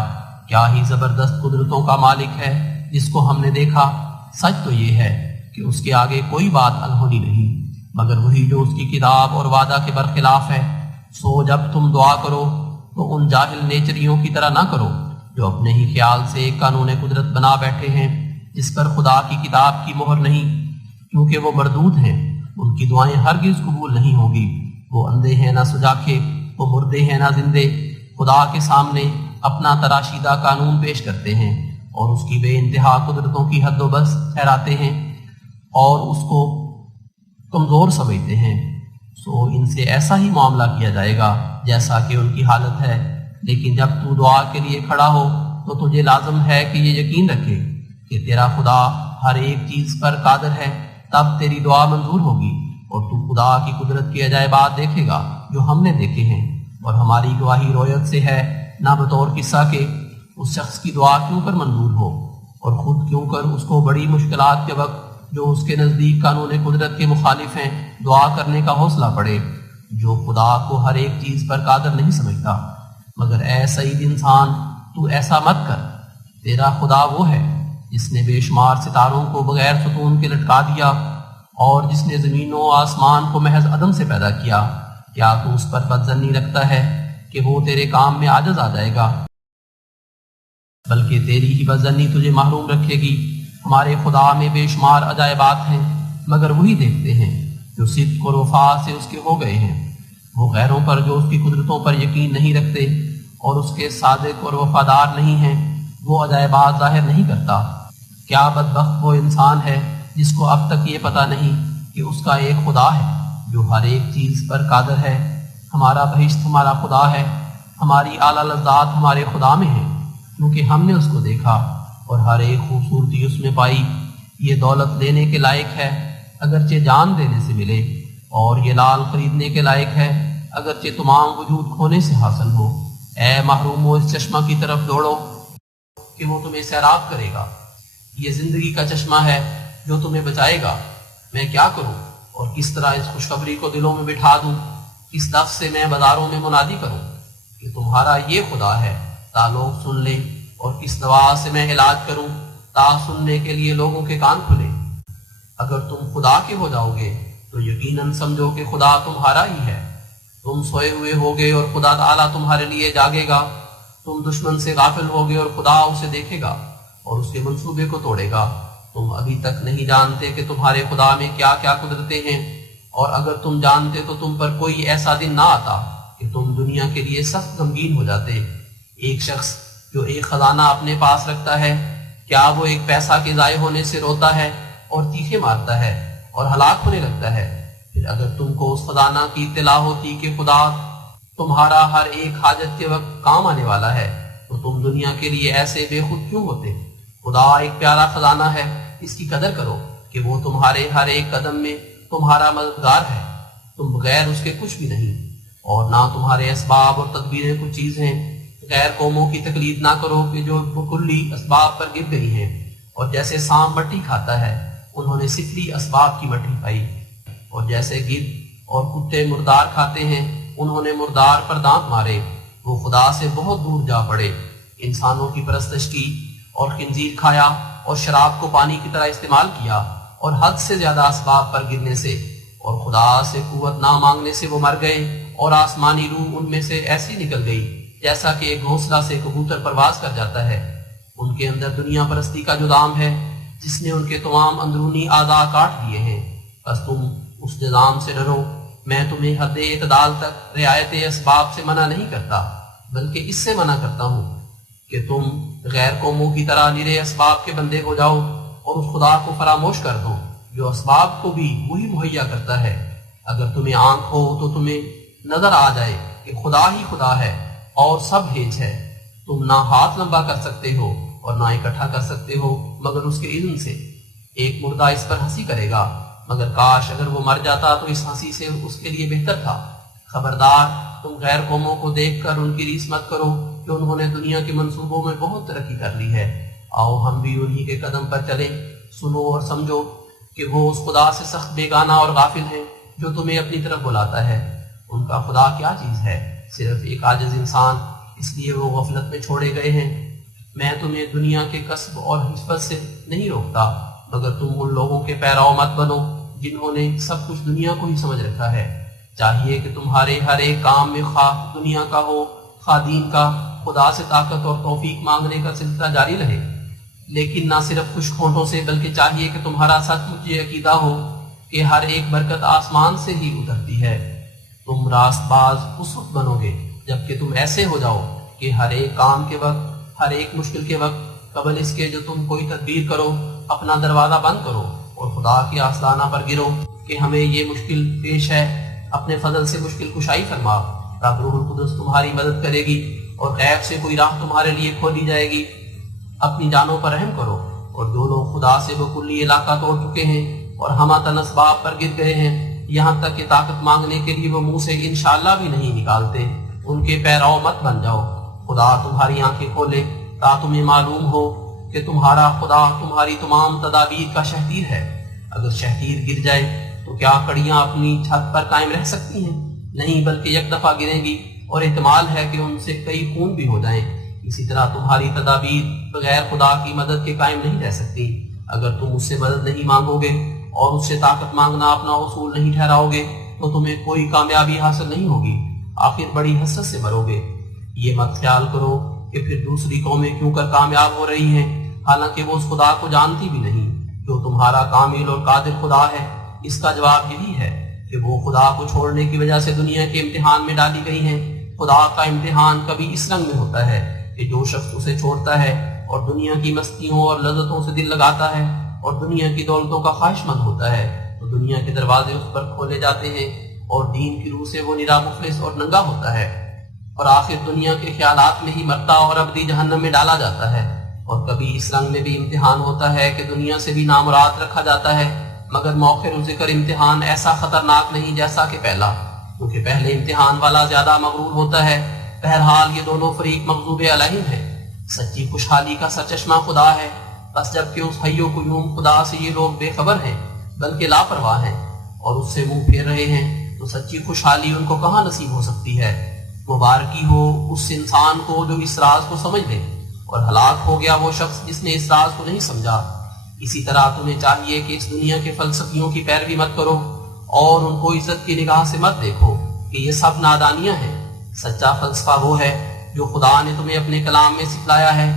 کیا ہی زبردست قدرتوں کا مالک ہے جس کو ہم نے دیکھا۔ سچ تو یہ ہے کہ اس کے آگے کوئی بات انہونی نہیں، مگر وہی جو اس کی کتاب اور وعدہ کے برخلاف ہے۔ سو جب تم دعا کرو تو ان جاہل نیچریوں کی طرح نہ کرو جو اپنے ہی خیال سے ایک قانون قدرت بنا بیٹھے ہیں جس پر خدا کی کتاب کی مہر نہیں، کیونکہ وہ مردود ہیں، ان کی دعائیں ہرگز قبول نہیں ہوگی۔ وہ اندھے ہیں نہ سجاکھے، وہ مردے ہیں نہ زندے، خدا کے سامنے اپنا تراشیدہ قانون پیش کرتے ہیں اور اس کی بے انتہا قدرتوں کی حد و بس ٹھہراتے ہیں اور اس کو کمزور سمجھتے ہیں۔ سو ان سے ایسا ہی معاملہ کیا جائے گا جیسا کہ ان کی حالت ہے۔ لیکن جب تو دعا کے لیے کھڑا ہو تو تجھے لازم ہے کہ یہ یقین رکھے کہ تیرا خدا ہر ایک چیز پر قادر ہے، تب تیری دعا منظور ہوگی اور تو خدا کی قدرت کے عجائبات دیکھے گا جو ہم نے دیکھے ہیں، اور ہماری گواہی رویت سے ہے، نہ بطور قصہ کے اس شخص کی دعا کیوں کر منظور ہو اور خود کیوں کر اس کو بڑی مشکلات کے وقت جو اس کے نزدیک قانون قدرت کے مخالف ہیں دعا کرنے کا حوصلہ پڑے۔ جو خدا کو ہر ایک چیز پر قادر نہیں سمجھتا، مگر اے سعید انسان تو ایسا مت کر۔ تیرا خدا وہ ہے جس نے بے شمار ستاروں کو بغیر ستون کے لٹکا دیا اور جس نے زمین و آسمان کو محض عدم سے پیدا کیا۔ کیا تو اس پر بدظنی رکھتا ہے کہ وہ تیرے کام میں عاجز آ جائے گا؟ بلکہ تیری ہی بدظنی تجھے محروم رکھے گی۔ ہمارے خدا میں بے شمار عجائبات ہیں، مگر وہی دیکھتے ہیں جو صدق اور وفا سے اس کے ہو گئے ہیں۔ وہ غیروں پر جو اس کی قدرتوں پر یقین نہیں رکھتے اور اس کے صادق اور وفادار نہیں ہیں، وہ عجائبات ظاہر نہیں کرتا۔ کیا بدبخت وہ انسان ہے جس کو اب تک یہ پتہ نہیں کہ اس کا ایک خدا ہے جو ہر ایک چیز پر قادر ہے۔ ہمارا بہشت ہمارا خدا ہے، ہماری اعلیٰ لذات ہمارے خدا میں ہیں، کیونکہ ہم نے اس کو دیکھا اور ہر ایک خوبصورتی اس میں پائی۔ یہ دولت لینے کے لائق ہے اگرچہ جان دینے سے ملے، اور یہ لال خریدنے کے لائق ہے اگرچہ تمام وجود کھونے سے حاصل ہو۔ اے محرومو، اس چشمہ کی طرف دوڑو کہ وہ تمہیں سیراب کرے گا۔ یہ زندگی کا چشمہ ہے جو تمہیں بچائے گا۔ میں کیا کروں اور کس طرح اس خوشخبری کو دلوں میں بٹھا دوں؟ کس لفظ سے میں بازاروں میں منادی کروں کہ تمہارا یہ خدا ہے تا لوگ سن لیں، اور کس دوا سے میں علاج کروں تا سننے کے لیے لوگوں کے کان کھلیں؟ اگر تم خدا کے ہو جاؤ گے تو یقیناً سمجھو کہ خدا تمہارا ہی ہے۔ تم سوئے ہوئے ہوگے اور خدا تعالیٰ تمہارے لیے جاگے گا۔ تم دشمن سے غافل ہوگے اور خدا اسے دیکھے گا اور اس کے منصوبے کو توڑے گا۔ تم ابھی تک نہیں جانتے کہ تمہارے خدا میں کیا کیا قدرتیں ہیں، اور اگر تم جانتے تو تم پر کوئی ایسا دن نہ آتا کہ تم دنیا کے لیے سخت غمگین ہو جاتے۔ ایک شخص جو ایک خزانہ اپنے پاس رکھتا ہے، کیا وہ ایک پیسہ کے ضائع ہونے سے روتا ہے اور چیخیں مارتا ہے اور ہلاک ہونے لگتا ہے؟ پھر اگر تم کو اس خزانہ کی اطلاع ہوتی کہ خدا تمہارا ہر ایک حاجت کے وقت کام آنے والا ہے تو تم دنیا کے لیے ایسے بے خود کیوں ہوتے؟ خدا ایک پیارا خزانہ ہے، اس کی قدر کرو کہ وہ تمہارے ہر ایک قدم میں تمہارا مددگار ہے۔ تم بغیر اس کے کچھ بھی نہیں، اور نہ تمہارے اسباب اور تدبیریں کچھ چیز ہیں۔ غیر قوموں کی تقلید نہ کرو کہ جو بکلی اسباب پر گر گئی ہیں، اور جیسے سانپ مٹی کھاتا ہے انہوں نے سفلی اسباب کی مٹی کھائی، اور جیسے گدھ اور کتے مردار کھاتے ہیں انہوں نے مردار پر دانت مارے، وہ خدا سے بہت دور جا پڑے۔ انسانوں کی پرستش کی اور خنزیر کھایا اور شراب کو پانی کی طرح استعمال کیا، اور حد سے زیادہ اسباب پر گرنے سے اور خدا سے قوت نہ مانگنے سے وہ مر گئے، اور آسمانی روح ان میں سے ایسی نکل گئی جیسا کہ ایک گھونسلہ سے کبوتر پرواز کر جاتا ہے۔ ان کے اندر دنیا پرستی کا جذام ہے جس نے ان کے تمام اندرونی اعضاء کاٹ دیے ہیں۔ بس تم اس نظام سے ڈرو۔ میں تمہیں حد اعتدال تک رعایت اسباب سے منع نہیں کرتا، بلکہ اس سے منع کرتا ہوں کہ تم غیر قوموں کی طرح نرے اسباب کے بندے ہو جاؤ اور اس خدا کو فراموش کر دو جو اسباب کو بھی وہی مہیا کرتا ہے۔ اگر تمہیں آنکھ ہو تو تمہیں نظر آ جائے کہ خدا ہی خدا ہے اور سب ہیچ ہے۔ تم نہ ہاتھ لمبا کر سکتے ہو اور نہ اکٹھا کر سکتے ہو مگر اس کے علم سے۔ ایک مردہ اس پر ہنسی کرے گا، مگر کاش اگر وہ مر جاتا تو اس ہنسی سے اس کے لیے بہتر تھا۔ خبردار، تم غیر قوموں کو دیکھ کر ان کی ریس مت کرو کہ انہوں نے دنیا کے منصوبوں میں بہت ترقی کر لی ہے۔ آؤ ہم بھی انہی کے قدم پر چلیں۔ سنو اور سمجھو کہ وہ اس خدا سے سخت بیگانہ اور غافل ہیں جو تمہیں اپنی طرف بلاتا ہے۔ ان کا خدا کیا چیز ہے؟ صرف ایک عاجز انسان، اس لیے وہ غفلت میں چھوڑے گئے ہیں۔ میں تمہیں دنیا کے کسب اور حفظ سے نہیں روکتا، مگر تم ان لوگوں کے پیرو مت بنو جنہوں نے سب کچھ دنیا کو ہی سمجھ رکھا ہے۔ چاہیے کہ تمہارے ہر ایک کام میں خواہ دنیا کا ہو خواہ دین کا، خدا سے طاقت اور توفیق مانگنے کا سلسلہ جاری رہے، لیکن نہ صرف خشک ہونٹوں سے، بلکہ چاہیے کہ تمہارا سچ مچ یہ عقیدہ ہو کہ ہر ایک برکت آسمان سے ہی اترتی ہے۔ تم راست باز اس وقت بنو گے جبکہ تم ایسے ہو جاؤ کہ ہر ایک کام کے وقت، ہر ایک مشکل کے وقت، قبل اس کے جو تم کوئی تدبیر کرو اپنا دروازہ بند کرو اور خدا کی آستانہ پر گرو کہ ہمیں یہ مشکل پیش ہے، اپنے فضل سے مشکل کشائی فرما۔ تب روح القدس تمہاری مدد کرے گی اور غیب سے کوئی راہ تمہارے لیے کھولی جائے گی۔ اپنی جانوں پر رحم کرو، اور جو لوگ خدا سے بکلی علاقہ توڑ چکے ہیں اور ہمہ اسباب پر گر گئے ہیں، یہاں تک کہ طاقت مانگنے کے لیے وہ منہ سے انشاءاللہ بھی نہیں نکالتے، ان کے پیرو مت بن جاؤ۔ خدا تمہاری آنکھیں کھولے تا تمہیں معلوم ہو کہ تمہارا خدا تمہاری تمام تدابیر کا شہتیر ہے۔ اگر شہتیر گر جائے تو کیا کڑیاں اپنی چھت پر قائم رہ سکتی ہیں؟ نہیں، بلکہ یک دفعہ گریں گی، اور احتمال ہے کہ ان سے کئی خون بھی ہو جائیں۔ اسی طرح تمہاری تدابیر بغیر خدا کی مدد کے قائم نہیں رہ سکتی۔ اگر تم اس سے مدد نہیں مانگو گے اور اس سے طاقت مانگنا اپنا اصول نہیں ٹھہراؤ گے تو تمہیں کوئی کامیابی حاصل نہیں ہوگی، آخر بڑی حسرت سے مرو گے۔ یہ مت خیال کرو کہ پھر دوسری قومیں کیوں کر کامیاب ہو رہی ہیں، حالانکہ وہ اس خدا کو جانتی بھی نہیں جو تمہارا کامل اور قادر خدا ہے۔ اس کا جواب یہی ہے کہ وہ خدا کو چھوڑنے کی وجہ سے دنیا کے امتحان میں ڈالی گئی ہیں۔ خدا کا امتحان کبھی اس رنگ میں ہوتا ہے کہ جو شخص اسے چھوڑتا ہے اور دنیا کی مستیوں اور لذتوں سے دل لگاتا ہے اور دنیا کی دولتوں کا خواہش مند ہوتا ہے تو دنیا کے دروازے اس پر کھولے جاتے ہیں، اور دین کی روح سے وہ نرا مفلس اور ننگا ہوتا ہے، اور آخر دنیا کے خیالات میں ہی مرتا اور ابدی جہنم میں ڈالا جاتا ہے۔ اور کبھی اس رنگ میں بھی امتحان ہوتا ہے کہ دنیا سے بھی نامراد رکھا جاتا ہے، مگر مؤخر ذکر امتحان ایسا خطرناک نہیں جیسا کہ پہلا، کیونکہ پہلے امتحان والا زیادہ مغرور ہوتا ہے۔ بہرحال یہ دونوں فریق مغضوب علیہم ہیں۔ سچی خوشحالی کا سرچشمہ خدا ہے، بس جبکہ اس حی و قیوم خدا سے یہ لوگ بے خبر ہیں بلکہ لاپرواہ ہیں اور اس سے منہ پھیر رہے ہیں، تو سچی خوشحالی ان کو کہاں نصیب ہو سکتی ہے؟ مبارکی ہو اس انسان کو جو اس راز کو سمجھ لے، اور ہلاک ہو گیا وہ شخص جس نے اس راز کو نہیں سمجھا۔ اسی طرح تمہیں چاہیے کہ اس دنیا کے فلسفیوں کی پیروی مت کرو اور ان کو عزت کی نگاہ سے مت دیکھو کہ یہ سب نادانیاں ہیں۔ سچا فلسفہ وہ ہے جو خدا نے تمہیں اپنے کلام میں سکھلایا ہے۔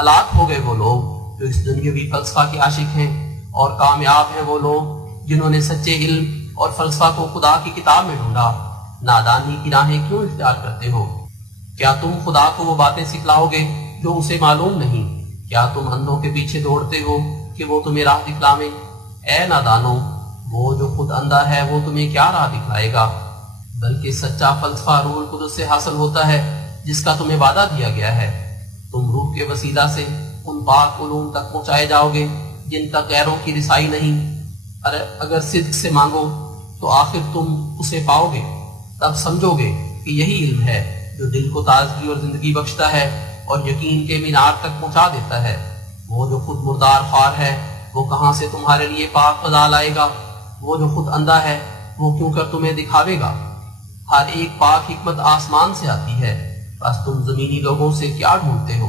ہلاک ہو گئے وہ لوگ جو اس دنیاوی فلسفہ کے عاشق ہیں، اور کامیاب ہیں وہ لوگ جنہوں نے سچے علم اور فلسفہ کو خدا کی کتاب میں ڈھونڈا، نادانی کی راہیں کیوں اختیار کرتے ہو؟ کیا تم خدا کو وہ باتیں سکھلاؤ گے جو اسے معلوم نہیں؟ کیا تم اندھوں کے پیچھے دوڑتے ہو کہ وہ تمہیں راہ دکھلاویں؟ اے نادانو، وہ جو خود اندھا ہے وہ تمہیں کیا راہ دکھلائے گا؟ بلکہ سچا فلسفہ روح القدس سے حاصل ہوتا ہے جس کا تمہیں وعدہ دیا گیا ہے۔ تم روح کے وسیلہ سے ان پاک علوم تک پہنچائے جاؤ گے جن تک غیروں کی رسائی نہیں۔ اگر صدق سے مانگو تو آخر تم اسے پاؤ گے، تب سمجھو گے کہ یہی علم ہے جو دل کو تازگی اور زندگی بخشتا ہے اور یقین کے مینار تک پہنچا دیتا ہے۔ وہ جو خود مردار خوار ہے وہ کہاں سے تمہارے لیے پاک غذا لائے گا؟ وہ جو خود اندھا ہے وہ کیوں کر تمہیں دکھاوے گا؟ ہر ایک پاک حکمت آسمان سے آتی ہے، بس تم زمینی لوگوں سے کیا ڈھونڈتے ہو؟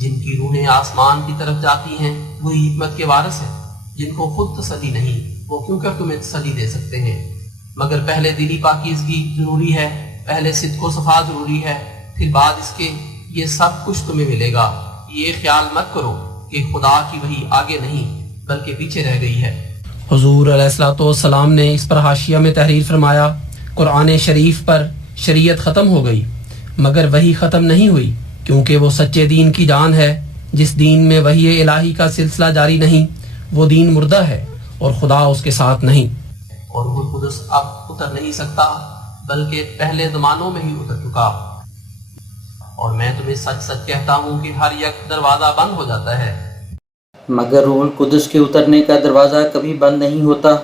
جن کی روحیں آسمان کی طرف جاتی ہیں وہی حکمت کے وارث ہیں۔ جن کو خود تسلی نہیں وہ کیوں کر تمہیں تسلی دے سکتے ہیں؟ مگر پہلے دلی پاکیزگی ضروری ہے، پہلے صدق و صفا ضروری ہے، پھر بعد اس کے یہ سب کچھ تمہیں ملے گا۔ یہ خیال مت کرو کہ خدا کی وحی آگے نہیں بلکہ پیچھے رہ گئی ہے۔ حضور علیہ الصلوۃ والسلام نے اس پر حاشیہ میں تحریر فرمایا، قرآن شریف پر شریعت ختم ہو گئی مگر وحی ختم نہیں ہوئی، کیونکہ وہ سچے دین کی جان ہے۔ جس دین میں وحی الہی کا سلسلہ جاری نہیں وہ دین مردہ ہے اور خدا اس کے ساتھ نہیں۔ اور روح القدس اب اتر نہیں سکتا بلکہ پہلے زمانوں میں ہی اتر چکا۔ اور میں تمہیں سچ سچ کہتا ہوں کہ ہر یک دروازہ بند ہو جاتا ہے مگر روح القدس کے اترنے کا دروازہ کبھی بند نہیں ہوتا۔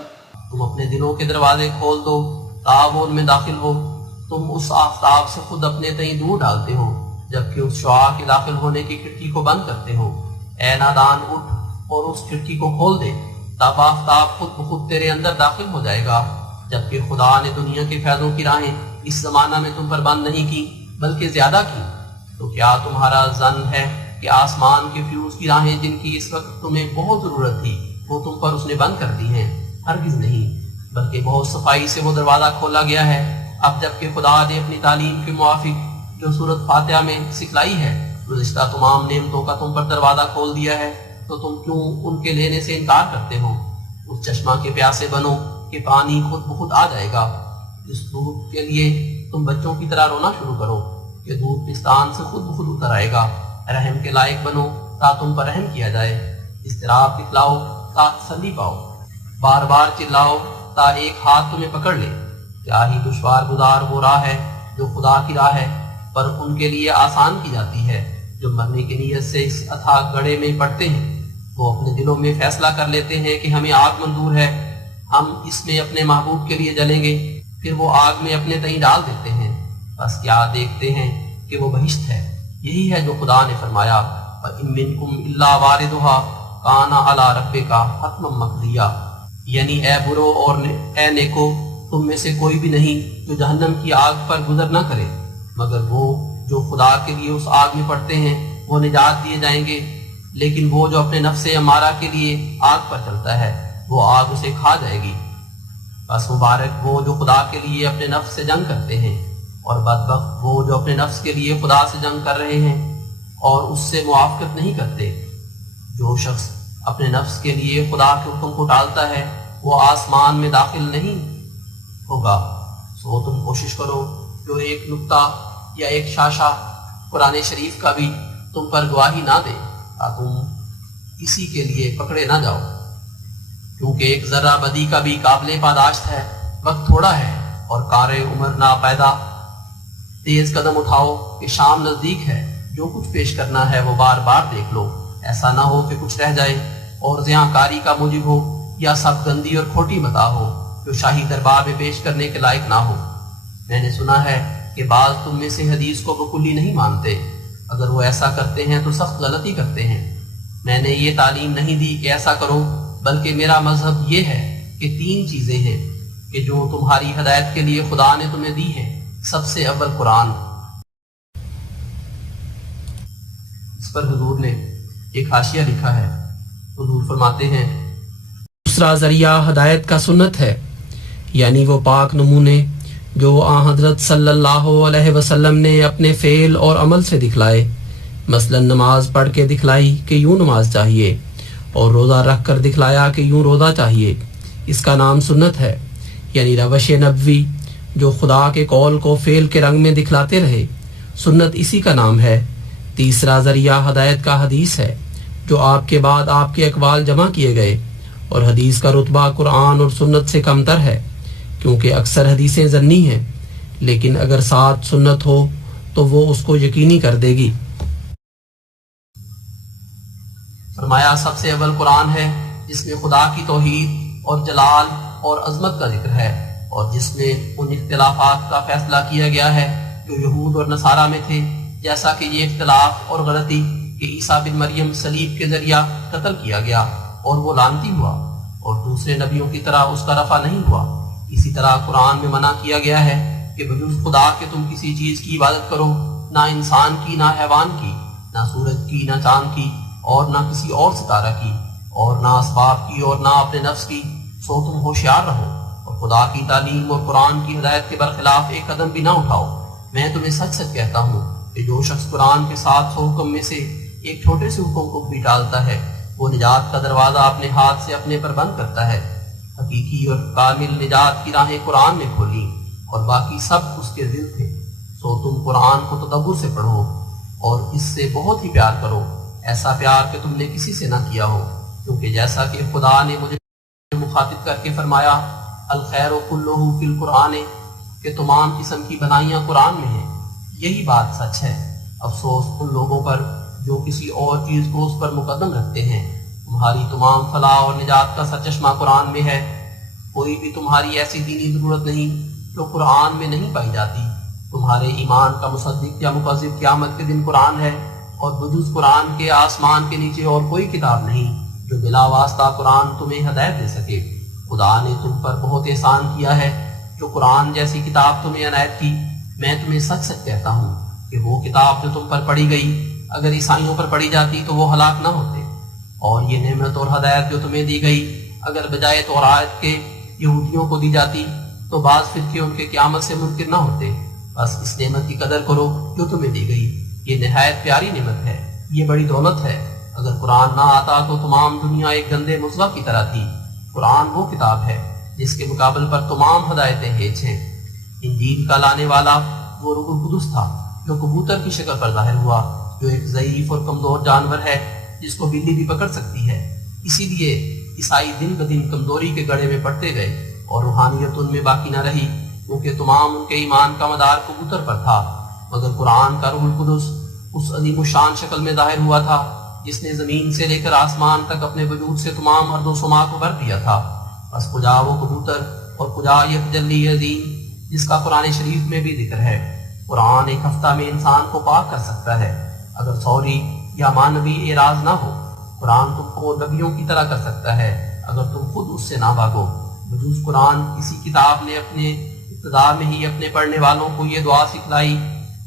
تم اپنے دلوں کے دروازے کھول دو تاب ان میں داخل ہو۔ تم اس آفتاب سے خود اپنے تئیں دور ڈالتے ہو جبکہ اس شعاع کے داخل ہونے کی کھڑکی کو بند کرتے ہو۔ اے نادان، اٹھ اور اس کھڑکی کو کھول دے، تب آفتاب خود بخود تیرے اندر داخل ہو جائے گا۔ جبکہ خدا نے دنیا کے فیضوں کی راہیں اس زمانہ میں تم پر بند نہیں کی بلکہ زیادہ کی، تو کیا تمہارا ظن ہے کہ آسمان کے فیوز کی راہیں جن کی اس وقت تمہیں بہت ضرورت تھی وہ تم پر اس نے بند کر دی ہیں؟ ہرگز نہیں، بلکہ بہت صفائی سے وہ دروازہ کھولا گیا ہے۔ اب جبکہ خدا نے اپنی تعلیم کے موافق جو سورۃ فاتحہ میں سکھلائی ہے گزشتہ تمام نعمتوں کا تم پر دروازہ کھول دیا ہے، تو تم کیوں ان کے لینے سے انکار کرتے ہو؟ اس چشمہ کے پیاسے بنو کہ پانی خود بخود آ جائے گا۔ اس دودھ کے لیے تم بچوں کی طرح رونا شروع کرو کہ دودھ پستان سے خود بخود اتر آئے گا۔ رحم کے لائق بنو تا تم پر رحم کیا جائے، اضطراب دکھلاؤ تا تسلی پاؤ، بار بار چلاؤ تا ایک ہاتھ تمہیں پکڑ لے۔ کیا ہی دشوار گزار وہ راہ ہے جو خدا کی راہ ہے، پر ان کے لیے آسان کی جاتی ہے جو مرنے کی نیت سے اس اتھاہ گڑھے میں پڑتے ہیں۔ وہ اپنے دلوں میں فیصلہ کر لیتے ہیں کہ ہمیں آگ منظور ہے، ہم اس میں اپنے محبوب کے لیے جلیں گے، پھر وہ آگ میں اپنے تئیں ڈال دیتے ہیں۔ بس کیا دیکھتے ہیں کہ وہ بہشت ہے۔ یہی ہے جو خدا نے فرمایا، وَإِن مِّنكُمْ إِلَّا وَارِدُهَا كَانَ عَلَىٰ رَبِّكَ حَتْمًا مَّقْضِيًّا، یعنی اے برو اور اے نیکو، تم میں سے کوئی بھی نہیں جو جہنم کی آگ پر گزر نہ کرے، مگر وہ جو خدا کے لیے اس آگ میں پڑتے ہیں وہ نجات دیے جائیں گے۔ لیکن وہ جو اپنے نفس امارہ کے لیے آگ پر چلتا ہے وہ آگ اسے کھا جائے گی۔ بس مبارک وہ جو خدا کے لیے اپنے نفس سے جنگ کرتے ہیں، اور بدبخت وہ جو اپنے نفس کے لیے خدا سے جنگ کر رہے ہیں اور اس سے موافقت نہیں کرتے۔ جو شخص اپنے نفس کے لیے خدا کے حکم کو ٹالتا ہے وہ آسمان میں داخل نہیں ہوگا۔ سو تم کوشش کرو جو ایک نقطہ یا ایک شاشہ قرآن شریف کا بھی تم پر گواہی نہ دے، تا تم اسی کے لیے پکڑے نہ جاؤ، کیونکہ ایک ذرہ بدی کا بھی قابل پاداشت ہے۔ وقت تھوڑا ہے اور کار عمر ناپیدا۔ تیز قدم اٹھاؤ کہ شام نزدیک ہے۔ جو کچھ پیش کرنا ہے وہ بار بار دیکھ لو، ایسا نہ ہو کہ کچھ رہ جائے اور زیاں کاری کا موجب ہو، یا سب گندی اور کھوٹی بتا ہو جو شاہی دربار میں پیش کرنے کے لائق نہ ہو۔ میں نے سنا ہے کہ بعض تم میں سے حدیث کو بکلی نہیں مانتے، اگر وہ ایسا کرتے ہیں تو سخت غلطی کرتے ہیں۔ میں نے یہ تعلیم نہیں دی کہ ایسا کرو، بلکہ میرا مذہب یہ ہے کہ 3 چیزیں ہیں کہ جو تمہاری ہدایت کے لیے خدا نے تمہیں دی ہے۔ سب سے اول قرآن۔ اس پر حضور نے ایک حاشیہ لکھا ہے۔ حضور فرماتے ہیں، دوسرا ذریعہ ہدایت کا سنت ہے، یعنی وہ پاک نمونے جو آن حضرت صلی اللہ علیہ وسلم نے اپنے فعل اور عمل سے دکھلائے، مثلا نماز پڑھ کے دکھلائی کہ یوں نماز چاہیے، اور روزہ رکھ کر دکھلایا کہ یوں روزہ چاہیے۔ اس کا نام سنت ہے۔ یعنی روش نبوی جو خدا کے قول کو فعل کے رنگ میں دکھلاتے رہے، سنت اسی کا نام ہے۔ تیسرا ذریعہ ہدایت کا حدیث ہے، جو آپ کے بعد آپ کے اقوال جمع کیے گئے، اور حدیث کا رتبہ قرآن اور سنت سے کم تر ہے، کیونکہ اکثر حدیثیں ظنی ہیں، لیکن اگر ساتھ سنت ہو تو وہ اس کو یقینی کر دے گی۔ فرمایا سب سے اول قرآن ہے، جس میں خدا کی توحید اور جلال اور عظمت کا ذکر ہے، اور جس میں ان اختلافات کا فیصلہ کیا گیا ہے جو یہود اور نصارہ میں تھے، جیسا کہ یہ اختلاف اور غلطی کہ عیسیٰ بن مریم صلیب کے ذریعہ قتل کیا گیا اور وہ لعنتی ہوا، اور دوسرے نبیوں کی طرح اس کا رفع نہیں ہوا۔ اسی طرح قرآن میں منع کیا گیا ہے کہ بجز خدا کہ تم کسی چیز کی عبادت کرو، نہ انسان کی، نہ حیوان کی، نہ سورج کی، نہ چاند کی، اور نہ کسی اور ستارہ کی، اور نہ اسباب کی، اور نہ اپنے نفس کی، سو تم ہوشیار رہو اور خدا کی تعلیم اور قرآن کی ہدایت کے برخلاف ایک قدم بھی نہ اٹھاؤ۔ میں تمہیں سچ سچ کہتا ہوں کہ جو شخص قرآن کے 700 حکم میں سے ایک چھوٹے سے حکم کو بھی ٹالتا ہے، وہ نجات کا دروازہ اپنے ہاتھ سے اپنے پر بند کرتا ہے۔ حقیقی اور کامل نجات کی راہیں قرآن نے کھولی، اور باقی سب اس کے دل تھے۔ سو تم قرآن کو تدبر سے پڑھو اور اس سے بہت ہی پیار کرو، ایسا پیار کہ تم نے کسی سے نہ کیا ہو، کیونکہ جیسا کہ خدا نے مجھے مخاطب کر کے فرمایا الخیر کلہ فی القرآن، کہ تمام قسم کی بنائیاں قرآن میں ہیں، یہی بات سچ ہے۔ افسوس ان لوگوں پر جو کسی اور چیز کو اس پر مقدم رکھتے ہیں۔ تمہاری تمام فلاح اور نجات کا سرچشمہ قرآن میں ہے، کوئی بھی تمہاری ایسی دینی ضرورت نہیں جو قرآن میں نہیں پائی جاتی۔ تمہارے ایمان کا مصدق یا مکذب قیامت کے دن قرآن ہے، اور بجز قرآن کے آسمان کے نیچے اور کوئی کتاب نہیں جو بلا واسطہ قرآن تمہیں ہدایت دے سکے۔ خدا نے تم پر بہت احسان کیا ہے جو قرآن جیسی کتاب تمہیں عنایت کی۔ میں تمہیں سچ سچ کہتا ہوں کہ وہ کتاب جو تم پر پڑھی گئی اگر عیسائیوں پر پڑھی جاتی تو وہ ہلاک نہ ہوتے، اور یہ نعمت اور ہدایت جو تمہیں دی گئی اگر بجائے تورات کے یہودیوں کو دی جاتی تو بعض فرقے ان کے قیامت سے منکر نہ ہوتے۔ بس اس نعمت کی قدر کرو جو تمہیں دی گئی، یہ نہایت پیاری نعمت ہے، یہ بڑی دولت ہے۔ اگر قرآن نہ آتا تو تمام دنیا ایک گندے مضغہ کی طرح تھی۔ قرآن وہ کتاب ہے جس کے مقابل پر تمام ہدایتیں ہیچ ہیں۔ انجیل کا لانے والا وہ روح القدس تھا جو کبوتر کی شکل پر ظاہر ہوا، جو ایک ضعیف اور کمزور جانور ہے جس کو بلی بھی پکڑ سکتی ہے۔ اسی لیے عیسائی دن بدن کمزوری کے گڑھے میں پڑتے گئے اور روحانیت ان میں باقی نہ رہی، کیونکہ تمام ان کے ایمان کا مدار کبوتر پر تھا۔ مگر قرآن کا روح القدس اس عظیم الشان شکل میں ظاہر ہوا تھا جس نے زمین سے لے کر آسمان تک اپنے وجود سے تمام ارض و سما کو بھر دیا تھا۔ بس کجا وہ کبوتر اور کجا یہ تجلی عظیم جس کا قرآن شریف میں بھی ذکر ہے۔ قرآن ایک ہفتہ میں انسان کو پاک کر سکتا ہے اگر سوری یا مانوی اعراض نہ ہو۔ قرآن تم کو نبیوں کی طرح کر سکتا ہے اگر تم خود اس سے نہ بھاگو۔ بجز قرآن کسی کتاب نے اپنے ابتدا میں ہی اپنے پڑھنے والوں کو یہ دعا سکھلائی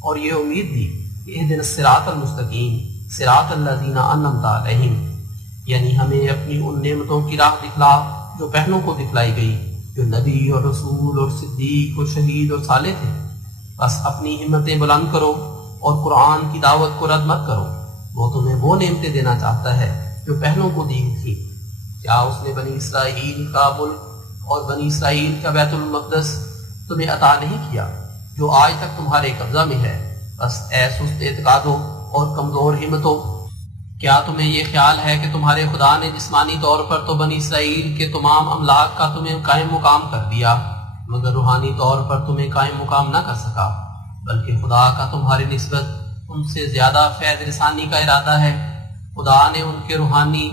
اور یہ امید دی کہ اہدنا الصراط المستقیم صراط الذین انعمت علیہم، یعنی ہمیں اپنی ان نعمتوں کی راہ دکھلا جو پہلوں کو دکھلائی گئی، جو نبی اور رسول اور صدیق اور شہید اور صالح تھے۔ بس اپنی ہمتیں بلند کرو اور قرآن کی دعوت کو رد مت کرو، وہ تمہیں وہ نعمتیں دینا چاہتا ہے جو پہلوں کو دی تھی۔ کیا اس نے بنی اسرائیل کا ملک اور بنی اسرائیل کا بیت المقدس تمہیں عطا نہیں کیا جو آج تک تمہارے قبضہ میں ہے؟ بس اے سست اعتقادوں اور کمزور ہمتوں، کیا تمہیں یہ خیال ہے کہ تمہارے خدا نے جسمانی طور پر تو بنی اسرائیل کے تمام املاک کا تمہیں قائم مقام کر دیا، مگر روحانی طور پر تمہیں قائم مقام نہ کر سکا؟ بلکہ خدا کا تمہاری نسبت ان سے زیادہ فیض رسانی کا ارادہ ہے۔ خدا نے ان کے روحانی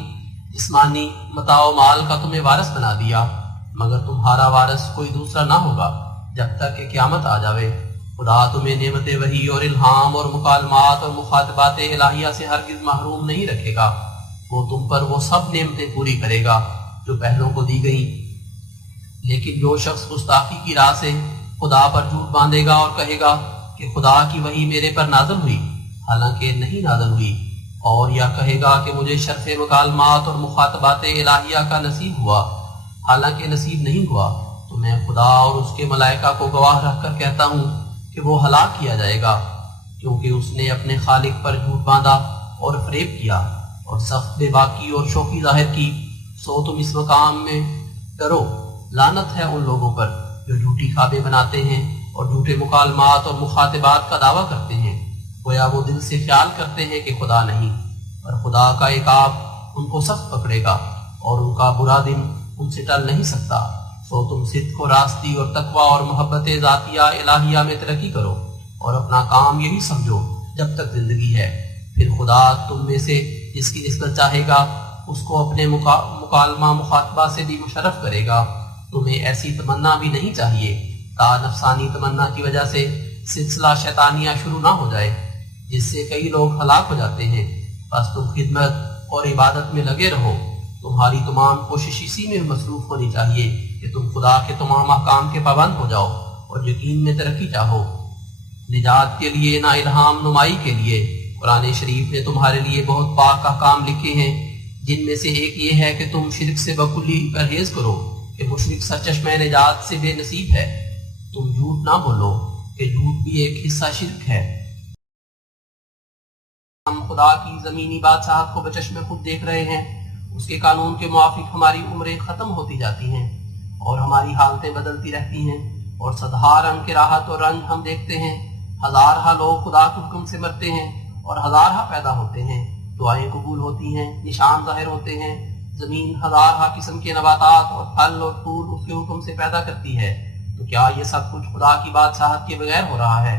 جسمانی متاع و مال کا تمہیں وارث بنا دیا، مگر تمہارا وارث کوئی دوسرا نہ ہوگا جب تک کہ قیامت آ جاوے۔ خدا تمہیں نعمت وحی اور الہام اور مکالمات اور مخاطبات الہیہ سے ہرگز محروم نہیں رکھے گا۔ وہ تم پر وہ سب نعمتیں پوری کرے گا جو پہلوں کو دی گئیں۔ لیکن جو شخص گستاخی کی راہ سے خدا پر جھوٹ باندھے گا اور کہے گا کہ خدا کی وحی میرے پر نازل ہوئی، حالانکہ نہیں نازل ہوئی، اور یا کہے گا کہ مجھے شرف مکالمات اور مخاطبات الہیہ کا نصیب ہوا، حالانکہ نصیب نہیں ہوا، تو میں خدا اور اس کے ملائکہ کو گواہ رکھ کر کہتا ہوں کہ وہ ہلاک کیا جائے گا، کیونکہ اس نے اپنے خالق پر جھوٹ باندھا اور فریب کیا اور سخت بے باکی اور شوخی ظاہر کی۔ سو تم اس مقام میں ڈرو لعنت ہے ان لوگوں پر جو جھوٹی خوابیں بناتے ہیں اور جھوٹے مکالمات اور مخاطبات کا دعویٰ کرتے ہیں، گویا وہ دل سے خیال کرتے ہیں کہ خدا نہیں، اور خدا کا عقاب ان کو سخت پکڑے گا اور ان کا برا دن ان سے ٹل نہیں سکتا۔ سو تم صدق و راستی اور تقوی اور محبت ذاتیہ الہیہ میں ترقی کرو اور اپنا کام یہی سمجھو جب تک زندگی ہے، پھر خدا تم میں سے جس کی نسبت چاہے گا اس کو اپنے مکالمہ مخاطبہ سے بھی مشرف کرے گا۔ تمہیں ایسی تمنا بھی نہیں چاہیے تا نفسانی تمنا کی وجہ سے سلسلہ شیطانیہ شروع نہ ہو جائے جس سے کئی لوگ ہلاک ہو جاتے ہیں۔ بس تم خدمت اور عبادت میں لگے رہو، تمہاری تمام کوشش اسی میں مصروف ہونی چاہیے کہ تم خدا کے تمام احکام کے پابند ہو جاؤ اور یقین میں ترقی چاہو۔ نجات کے لیے نہ الہام نمائی کے لیے قرآن شریف نے تمہارے لیے بہت پاک احکام لکھے ہیں، جن میں سے ایک یہ ہے کہ تم شرک سے بکلی پرہیز کرو کہ مشرک سرچشمہ نجات سے بے نصیب ہے۔ تم جھوٹ نہ بولو کہ جھوٹ بھی ایک حصہ شرک ہے۔ ہم خدا کی زمینی بادشاہت کو بچشم خود دیکھ رہے ہیں، اس کے قانون کے موافق ہماری عمریں ختم ہوتی جاتی ہیں اور ہماری حالتیں بدلتی رہتی ہیں، اور صدہا رنگ کے راحت اور رنج ہم دیکھتے ہیں۔ ہزارہ لوگ خدا کے حکم سے مرتے ہیں اور ہزارہ پیدا ہوتے ہیں، دعائیں قبول ہوتی ہیں، نشان ظاہر ہوتے ہیں، زمین ہزارہ قسم کے نباتات اور پھل اور پھول اس کے حکم سے پیدا کرتی ہے۔ تو کیا یہ سب کچھ خدا کی بادشاہت کے بغیر ہو رہا ہے؟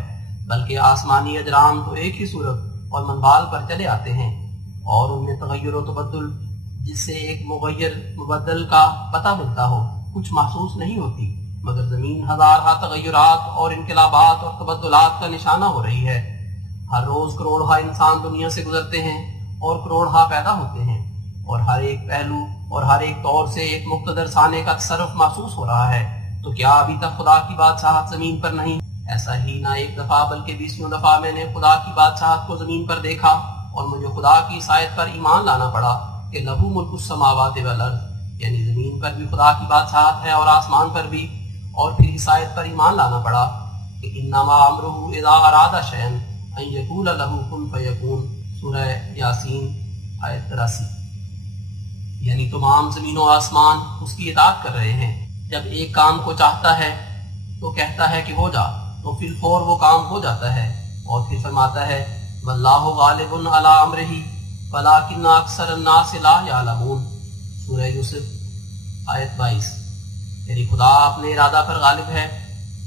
بلکہ آسمانی اجرام تو ایک ہی صورت اور منوال پر چلے آتے ہیں، اور ان میں تغیر و تبدل جس سے ایک مغیر مبدل کا پتہ ملتا ہو کچھ محسوس نہیں ہوتی، مگر زمین ہزارہ تغیرات اور انقلابات اور تبدلات کا نشانہ ہو رہی ہے۔ ہر روز کروڑہا انسان دنیا سے گزرتے ہیں اور کروڑہا پیدا ہوتے ہیں، اور ہر ایک پہلو اور ہر ایک طور سے ایک مقتدر سانے کا تصرف محسوس ہو رہا ہے۔ تو کیا ابھی تک خدا کی بادشاہت زمین پر نہیں؟ ایسا ہی نہ ایک دفعہ بلکہ 20 دفعہ میں نے خدا کی بادشاہت کو زمین پر دیکھا، اور مجھے خدا کی عیسائیت پر ایمان لانا پڑا کہ لہو ملک السماوات والارض، یعنی زمین پر بھی خدا کی بادشاہت ہے اور آسمان پر بھی، اور پھر عیسائیت پر ایمان لانا پڑا کہ انما امرہ اذا اراد شیئا ان یقول لہ کن فیکون، سورہ یاسین آیت 83۔ یعنی تمام زمین و آسمان اس کی اطاعت کر رہے ہیں، جب ایک کام کو چاہتا ہے تو کہتا ہے کہ ہو جا، تو فی الفور وہ کام ہو جاتا ہے، اور پھر فرماتا ہے واللہ غالب علی امرہ ولکن اکثر الناس لا یعلمون، سورہ یوسف آیت 22۔ یعنی خدا اپنے ارادہ پر غالب ہے،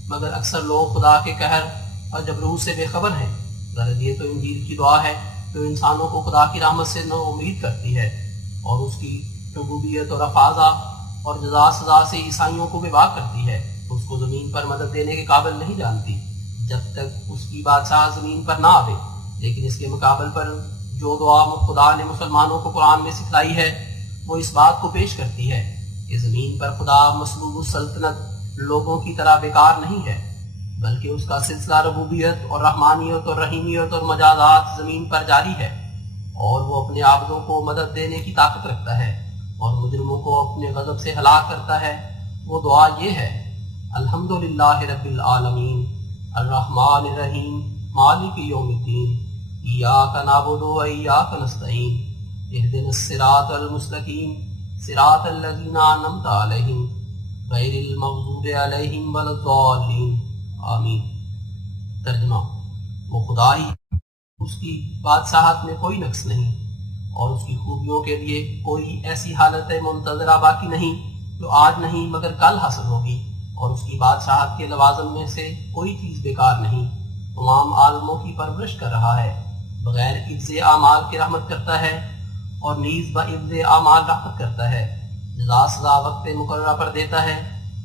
مگر اکثر لوگ خدا کے قہر اور جبروت سے بے خبر ہیں۔ غرض یہ تو انجیل کی دعا ہے جو انسانوں کو خدا کی رحمت سے نو امید کرتی ہے، اور اس کی ربوبیت اور افاظہ اور جزا سزا سے عیسائیوں کو بے باک کرتی ہے، اس کو زمین پر مدد دینے کے قابل نہیں جانتی جب تک اس کی بادشاہ زمین پر نہ آوے۔ لیکن اس کے مقابل پر جو دعا خدا نے مسلمانوں کو قرآن میں سکھلائی ہے وہ اس بات کو پیش کرتی ہے کہ زمین پر خدا مسلوب السلطنت لوگوں کی طرح بیکار نہیں ہے، بلکہ اس کا سلسلہ ربوبیت اور رحمانیت اور رحیمیت اور مجازات زمین پر جاری ہے، اور وہ اپنے عابدوں کو مدد دینے کی طاقت رکھتا ہے اور مجرموں کو اپنے غضب سے ہلاک کرتا ہے۔ وہ دعا یہ ہے الحمدللہ رب العالمین الرحمن الرحیم مالک یوم الدین ایاک نعبد و ایاک نستعین اہدنا الصراط المستقیم صراط الذین انعمت علیہم غیر المغضوب علیہم ولا الضالین آمین۔ ترجمہ: وہ خدا ہی، اس کی بادشاہت میں کوئی نقص نہیں، اور اس کی خوبیوں کے لیے کوئی ایسی حالت منتظرہ باقی نہیں جو آج نہیں مگر کل حاصل ہوگی، اور اس کی بادشاہت کے لوازم میں سے کوئی چیز بیکار نہیں۔ تمام عالموں کی پرورش کر رہا ہے، بغیر عوض اعمال کے رحمت کرتا ہے، اور نیز بعوض اعمال رحمت کرتا ہے، جزا سزا وقت مقررہ پر دیتا ہے۔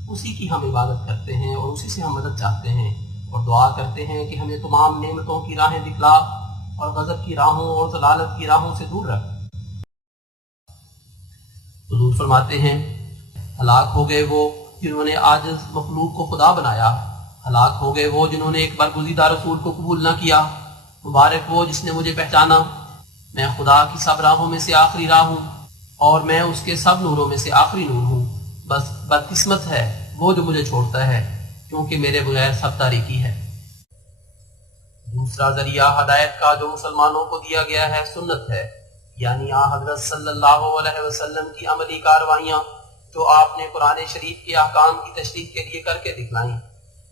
اسی کی ہم عبادت کرتے ہیں اور اسی سے ہم مدد چاہتے ہیں، اور دعا کرتے ہیں کہ ہمیں تمام نعمتوں کی راہیں دکھلا اور غضب کی راہوں اور ضلالت کی راہوں سے دور رکھ۔ حضور فرماتے ہیں ہلاک ہو گئے وہ جنہوں نے عاجز مخلوق کو خدا بنایا، ہلاک ہو گئے وہ جنہوں نے ایک برگزیدہ رسول کو قبول نہ کیا، مبارک وہ جس نے مجھے پہچانا۔ میں خدا کی سب راہوں میں سے آخری راہ ہوں، اور میں اس کے سب نوروں میں سے آخری نور ہوں۔ بس بدقسمت ہے وہ جو مجھے چھوڑتا ہے، کیونکہ میرے بغیر سب تاریکی ہے۔ دوسرا ذریعہ ہدایت کا جو مسلمانوں کو دیا گیا ہے سنت ہے، یعنی حضرت صلی اللہ علیہ وسلم کی عملی کاروائیاں جو آپ نے قرآن شریف کے احکام کی تشریح کے لیے کر کے دکھلائیں۔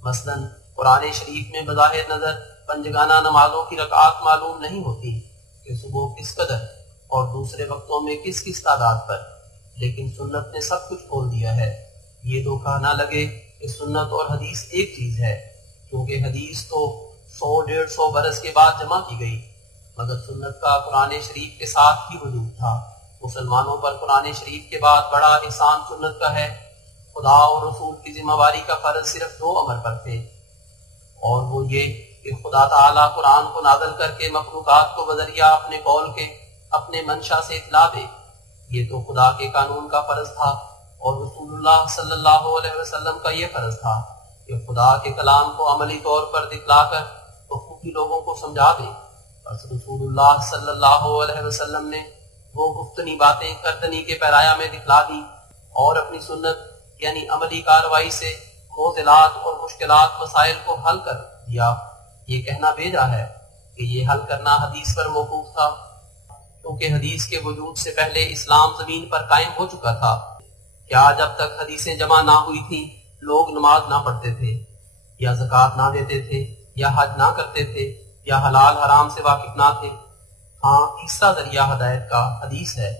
مثلا قرآن شریف میں بظاہر نظر پنجگانہ نمازوں کی رکعات معلوم نہیں ہوتی کہ صبح کس قدر اور دوسرے وقتوں میں کس کس تعداد پر، لیکن سنت نے سب کچھ کھول دیا ہے۔ یہ دھوکہ نہ لگے کہ سنت اور حدیث ایک چیز ہے، کیونکہ حدیث تو 100-150 برس کے بعد جمع کی گئی، مگر سنت کا قرآن شریف کے ساتھ ہی وجود تھا۔ مسلمانوں پر قرآن شریف کے بعد بڑا احسان سنت کا ہے۔ خدا اور رسول کی ذمہ داری کا فرض صرف 2 امر پر تھے، اور وہ یہ کہ خدا تعالیٰ قرآن کو نازل کر کے مخلوقات کو بذریعہ اپنے قول کے اپنے منشا سے اطلاع دے۔ یہ تو خدا کے قانون کا فرض تھا، اور رسول اللہ صلی اللہ علیہ وسلم کا یہ فرض تھا کہ خدا کے کلام کو عملی طور پر دکھلا کر بخوبی لوگوں کو سمجھا دے۔ بس رسول اللہ صلی اللہ علیہ وسلم نے وہ گفتنی باتیں کردنی کے پیرایا میں دکھلا دی، اور اپنی سنت یعنی عملی کاروائی سے معضلات اور مشکلات مسائل کو حل کر دیا۔ یہ کہنا بیجا ہے کہ یہ حل کرنا حدیث پر موقوف تھا، کیونکہ حدیث کے وجود سے پہلے اسلام زمین پر قائم ہو چکا تھا۔ کیا جب تک حدیثیں جمع نہ ہوئی تھیں لوگ نماز نہ پڑھتے تھے، یا زکوٰۃ نہ دیتے تھے، یا حج نہ کرتے تھے، یا حلال حرام سے واقف نہ تھے؟ ہاں، تیسرا ذریعہ ہدایت کا حدیث ہے،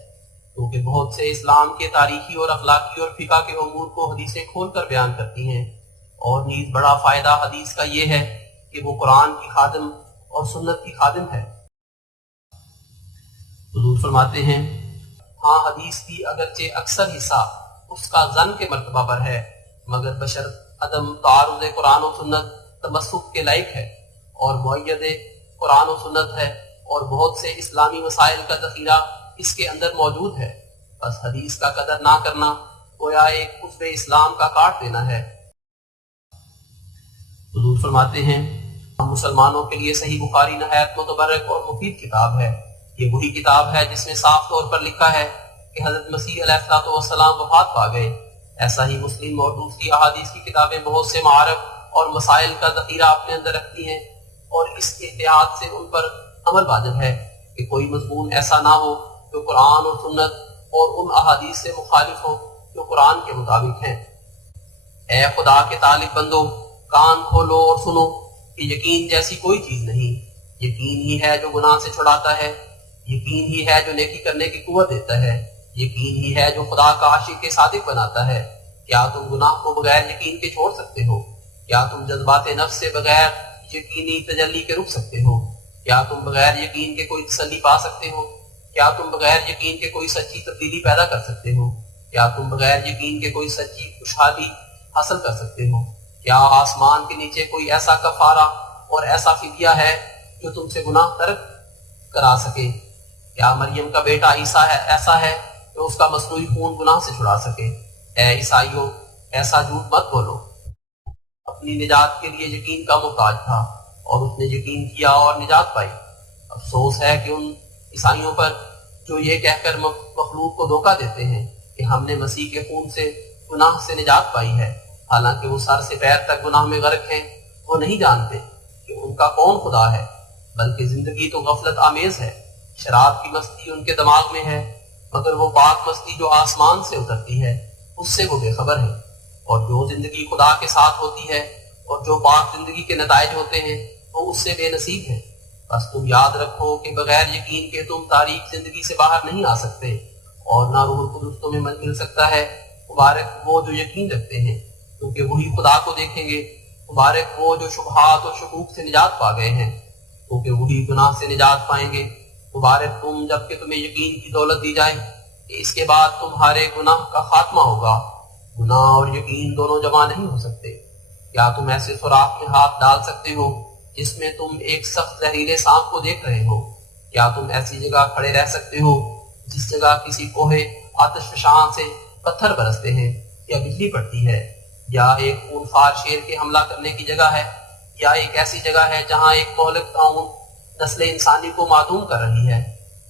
کیونکہ بہت سے اسلام کے تاریخی اور اخلاقی اور فقہ کے امور کو حدیثیں کھول کر بیان کرتی ہیں، اور نیز بڑا فائدہ حدیث کا یہ ہے کہ وہ قرآن کی خادم اور سنت کی خادم ہے۔ حضور فرماتے ہیں، ہاں حدیث کی اگرچہ اکثر حصہ اس کا ظن کے مرتبہ پر ہے، مگر بشرط عدم تعارض قرآن و سنت تمسک کے لائق ہے، اور مؤید قرآن و سنت ہے، اور بہت سے اسلامی مسائل کا ذخیرہ اس کے اندر موجود ہے۔ بس حدیث کا قدر نہ کرنا گویا ایک عضو اسلام کا کاٹ دینا ہے۔ حضور فرماتے ہیں، ہم مسلمانوں کے لیے صحیح بخاری نہایت متبرک اور مفید کتاب ہے۔ یہ وہی کتاب ہے جس میں صاف طور پر لکھا ہے کہ حضرت مسیح علیہ السلام وفات پا گئے۔ ایسا ہی مسلم اور دوسری احادیث کی کتابیں بہت سے معارف اور مسائل کا ذخیرہ اپنے اندر رکھتی ہیں، اور اس احتیاط سے ان پر عمل واجب ہے کہ کوئی مضمون ایسا نہ ہو جو قرآن اور سنت اور ان احادیث سے مخالف ہو جو قرآن کے مطابق ہیں۔ اے خدا کے طالب بندو، کان کھولو اور سنو کہ یقین جیسی کوئی چیز نہیں۔ یقین ہی ہے جو گناہ سے چھڑاتا ہے، یقین ہی ہے جو نیکی کرنے کی قوت دیتا ہے، یقین ہی ہے جو خدا کا عاشق صادق بناتا ہے۔ کیا تم گناہ کو بغیر یقین کے چھوڑ سکتے ہو؟ کیا تم جذبات نفس سے بغیر یقینی تجلی کے رک سکتے ہو؟ کیا تم بغیر یقین کے کوئی تسلی پا سکتے ہو؟ کیا تم بغیر یقین کے کوئی سچی تبدیلی پیدا کر سکتے ہو؟ کیا تم بغیر یقین کے کوئی سچی خوشحالی حاصل کر سکتے ہو؟ کیا آسمان کے نیچے کوئی ایسا کفارہ اور ایسا فدیہ ہے جو تم سے گناہ ترک کرا سکے؟ کیا مریم کا بیٹا عیسیٰ ایسا ہے جو اس کا مصنوعی خون گناہ سے چھڑا سکے؟ اے عیسائیوں، ایسا جھوٹ مت بولو۔ اپنی نجات کے لیے یقین کا محتاج تھا، اور اس نے یقین کیا اور نجات پائی۔ افسوس ہے کہ ان عیسائیوں پر جو یہ کہہ کر مخلوق کو دھوکہ دیتے ہیں کہ ہم نے مسیح کے خون سے گناہ سے نجات پائی ہے، حالانکہ وہ سر سے پیر تک گناہ میں غرق ہیں۔ وہ نہیں جانتے کہ ان کا کون خدا ہے، بلکہ زندگی تو غفلت آمیز ہے۔ شراب کی مستی ان کے دماغ میں ہے، مگر وہ پاک مستی جو آسمان سے اترتی ہے اس سے وہ بے خبر ہے۔ اور جو زندگی خدا کے ساتھ ہوتی ہے اور جو پاک زندگی کے نتائج ہوتے ہیں وہ اس سے بے نصیب ہے۔ بس تم یاد رکھو کہ بغیر یقین کے تم تاریک زندگی سے باہر نہیں آ سکتے، اور نہ روح القدس تمہیں مل سکتا ہے۔ مبارک وہ جو یقین رکھتے ہیں، کیونکہ وہی خدا کو دیکھیں گے۔ مبارک وہ جو شبہات اور شکوک سے نجات پا گئے ہیں، کیونکہ وہی گناہ سے نجات پائیں گے۔ مبارک تم جب کہ تمہیں یقین کی دولت دی جائے کہ اس کے بعد تمہارے گناہ کا خاتمہ ہوگا۔ گناہ اور یقین دونوں جمع نہیں ہو سکتے۔ کیا تم ایسے سوراخ میں ہاتھ ڈال سکتے ہو جس میں تم ایک سخت زہریلے سانپ کو دیکھ رہے ہو؟ کیا تم ایسی جگہ کھڑے رہ سکتے ہو جس جگہ کسی کوہ آتش فشاں سے پتھر برستے ہیں یا بجلی پڑتی ہے، یا ایک خونخوار شیر کے حملہ کرنے کی جگہ ہے، یا ایک ایسی جگہ ہے جہاں ایک مہلک طاعون نسل انسانی کو معدوم کر رہی ہے؟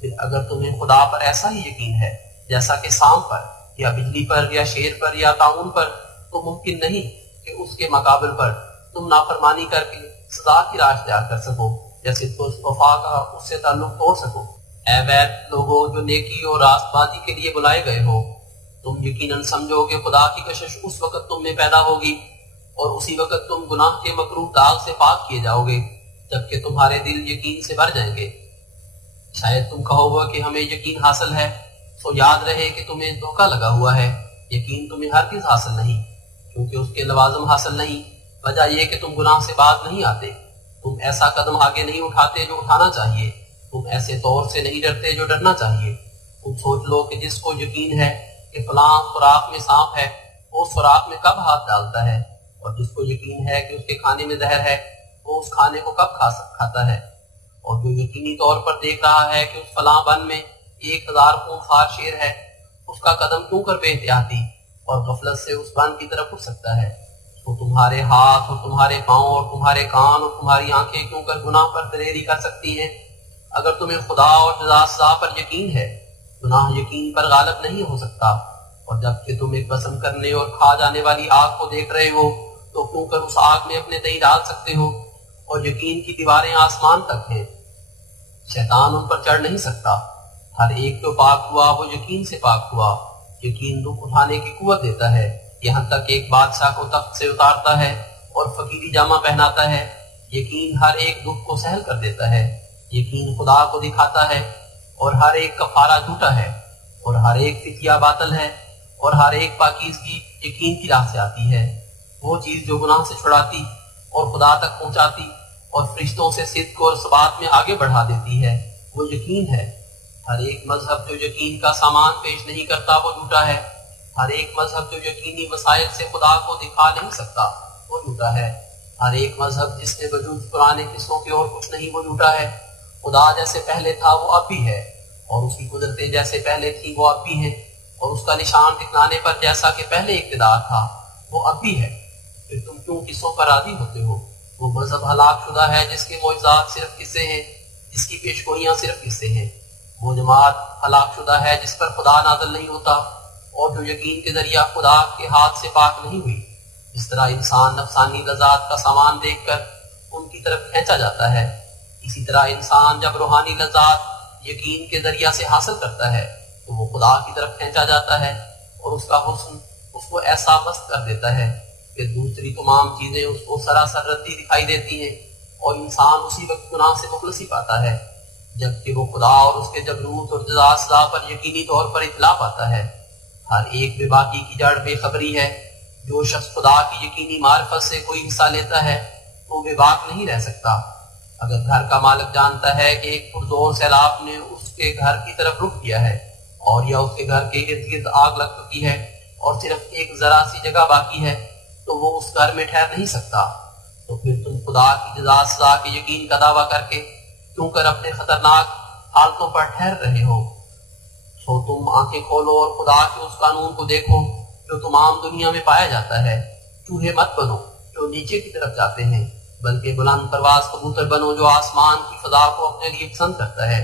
پھر اگر تمہیں خدا پر ایسا ہی یقین ہے جیسا کہ سانپ پر یا بجلی پر یا شیر پر یا طاعون پر، تو ممکن نہیں کہ اس کے مقابل پر تم نافرمانی کر کے سزا کی راہ اختیار کر سکو یا صدق و وفا کا اس سے تعلق توڑ سکو۔ اے بیت لوگوں جو نیکی اور راست بازی کے لیے بلائے گئے ہو، تم یقیناً سمجھو کہ خدا کی کشش اس وقت تم میں پیدا ہوگی اور اسی وقت تم گناہ کے مکروہ داغ سے پاک کیے جاؤ گے جبکہ تمہارے دل یقین سے بھر جائیں گے۔ شاید تم کہو گے کہ ہمیں یقین حاصل ہے، سو یاد رہے کہ تمہیں دھوکہ لگا ہوا ہے۔ یقین تمہیں ہرگز حاصل نہیں، کیونکہ اس کے لوازم حاصل نہیں۔ وجہ یہ کہ تم گناہ سے باز نہیں آتے، تم ایسا قدم آگے نہیں اٹھاتے جو اٹھانا چاہیے، تم ایسے طور سے نہیں ڈرتے جو ڈرنا چاہیے۔ تم سوچ لو کہ جس کو یقین ہے کہ فلاں سوراخ میں سانپ ہے، وہ سوراخ میں کب ہاتھ ڈالتا ہے، اور جس کو یقین ہے کہ اس کے کھانے میں زہر ہے، وہ اس کھانے کو کب کھاتا ہے۔ اور جو یقینی طور پر دیکھ رہا ہے کہ اس فلاں بن میں 1000 خونخوار شیر ہے، اس کا قدم کیوں کر بے احتیاطی اور غفلت سے اس بن کی طرف اٹھ سکتا ہے۔ تو تمہارے ہاتھ اور تمہارے پاؤں اور تمہارے کان اور تمہاری آنکھیں کیوں کر گناہ پر دلیری کر سکتی ہیں؟ اگر تمہیں خدا اور جزا سزا پر یقین ہے، گناہ یقین پر غالب نہیں ہو سکتا۔ اور جب کہ تم ایک بسم کرنے اور کھا جانے والی آگ کو دیکھ رہے ہو تو کیوں کر اس آگ میں اپنے تئی ڈال سکتے ہو؟ اور یقین کی دیواریں آسمان تک ہیں، شیطان ان پر چڑھ نہیں سکتا۔ ہر ایک جو پاک ہوا وہ یقین سے پاک ہوا۔ یقین دکھ اٹھانے کی قوت دیتا ہے، یہاں تک ایک بادشاہ کو تخت سے اتارتا ہے اور فقیری جامہ پہناتا ہے۔ یقین ہر ایک دکھ کو سہل کر دیتا ہے۔ یقین خدا کو دکھاتا ہے، اور ہر ایک کفارہ جھوٹا ہے، اور ہر ایک فتیہ باطل ہے، اور ہر ایک پاکیزگی یقین کی راہ سے آتی ہے۔ وہ چیز جو گناہ سے چھڑاتی اور خدا تک پہنچاتی اور فرشتوں سے صدق اور ثبات میں آگے بڑھا دیتی ہے، وہ یقین ہے۔ ہر ایک مذہب جو یقین کا سامان پیش نہیں کرتا وہ جھوٹا ہے۔ ہر ایک مذہب جو یقینی وسائل سے خدا کو دکھا نہیں سکتا وہ جھوٹا ہے۔ ہر ایک مذہب جس نے وجود پرانے قصوں کے اور کچھ نہیں وہ جھوٹا ہے۔ خدا جیسے پہلے تھا وہ اب بھی ہے، اور اس کی قدرتیں جیسے پہلے تھی وہ اب بھی ہیں، اور اس کا نشان دکھلانے پر جیسا کہ پہلے اقتدار تھا وہ اب بھی ہے۔ پھر تم کیوں قصوں پر راضی ہوتے ہو؟ وہ مذہب ہلاک شدہ ہے جس کے معجزات صرف قصے ہیں، جس کی پیشگوئیاں صرف قصے ہیں۔ وہ جماعت ہلاک شدہ ہے جس پر خدا نازل نہیں ہوتا اور جو یقین کے ذریعہ خدا کے ہاتھ سے پاک نہیں ہوئی۔ اس طرح انسان نفسانی لذات کا سامان دیکھ کر ان کی طرف کھینچا جاتا ہے، اسی طرح انسان جب روحانی لذات یقین کے ذریعہ سے حاصل کرتا ہے تو وہ خدا کی طرف کھینچا جاتا ہے، اور اس کا حسن اس کو ایسا مست کر دیتا ہے کہ دوسری تمام چیزیں اس کو سراسر ردی دکھائی دیتی ہیں، اور انسان اسی وقت گناہ سے مخلصی پاتا ہے جبکہ وہ خدا اور اس کے جبروت اور جزا سزا پر یقینی طور پر اطلاع پاتا ہے۔ ہر ایک بے باکی کی جڑ بے خبری ہے۔ جو شخص خدا کی یقینی معرفت سے کوئی حصہ لیتا ہے وہ بے باک نہیں رہ سکتا۔ اگر گھر کا مالک جانتا ہے کہ ایک پرزور سیلاب نے اس کے گھر کی طرف رخ کیا ہے، اور یا اس کے گھر کے ارد گرد آگ لگ چکی ہے اور صرف ایک ذرا سی جگہ باقی ہے، تو وہ اس گھر میں ٹھہر نہیں سکتا۔ تو پھر تم خدا کی جزا سزا کے یقین کا دعویٰ کر کے کیوں کر اپنے خطرناک حالتوں پر ٹھہر رہے ہو؟ سو تم آنکھیں کھولو اور خدا کے اس قانون کو دیکھو جو تمام دنیا میں پایا جاتا ہے۔ چوہے مت بنو جو نیچے کی طرف جاتے ہیں، بلکہ بلند پرواز کبوتر بنو جو آسمان کی فضا کو اپنے لیے پسند کرتا ہے۔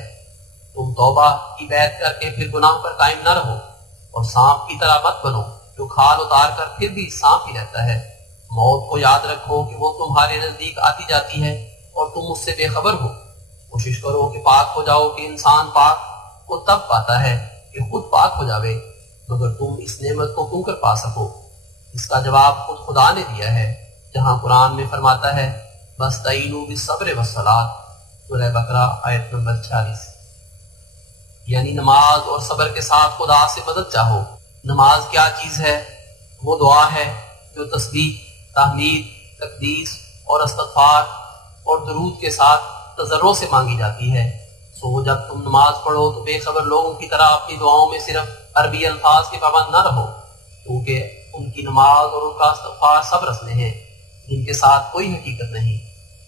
تم توبہ کی بیعت کر کے پھر گناہ پر قائم نہ رہو، اور سانپ کی طرح مت بنو جو کھال اتار کر پھر بھی سانپ ہی رہتا ہے۔ موت کو یاد رکھو کہ وہ تمہارے نزدیک آتی جاتی ہے اور تم اس سے بے خبر ہو۔ کوشش کرو کہ پاک ہو جاؤ، کہ انسان پاک کو تب پاتا ہے کہ خود پاک ہو جاوے، مگر تم اس نعمت کو کیوں کر پا سکو؟ اس کا جواب خود خدا نے دیا ہے، جہاں قرآن میں فرماتا ہے وَاسْتَعِینُوا بِالصَّبْرِ وَالصَّلَاةِ، سورہ بقرہ آیت نمبر 46، یعنی نماز اور صبر کے ساتھ خدا سے مدد چاہو۔ نماز کیا چیز ہے؟ وہ دعا ہے جو تسبیح، تحمید، تقدیس اور استغفار اور درود کے ساتھ تضرع سے مانگی جاتی ہے۔ سو جب تم نماز پڑھو تو بے خبر لوگوں کی طرح اپنی دعاؤں میں صرف عربی الفاظ کے پابند نہ رہو، کیونکہ ان کی نماز اور ان کا استغفار سب رسمیں ہیں جن کے ساتھ کوئی حقیقت نہیں۔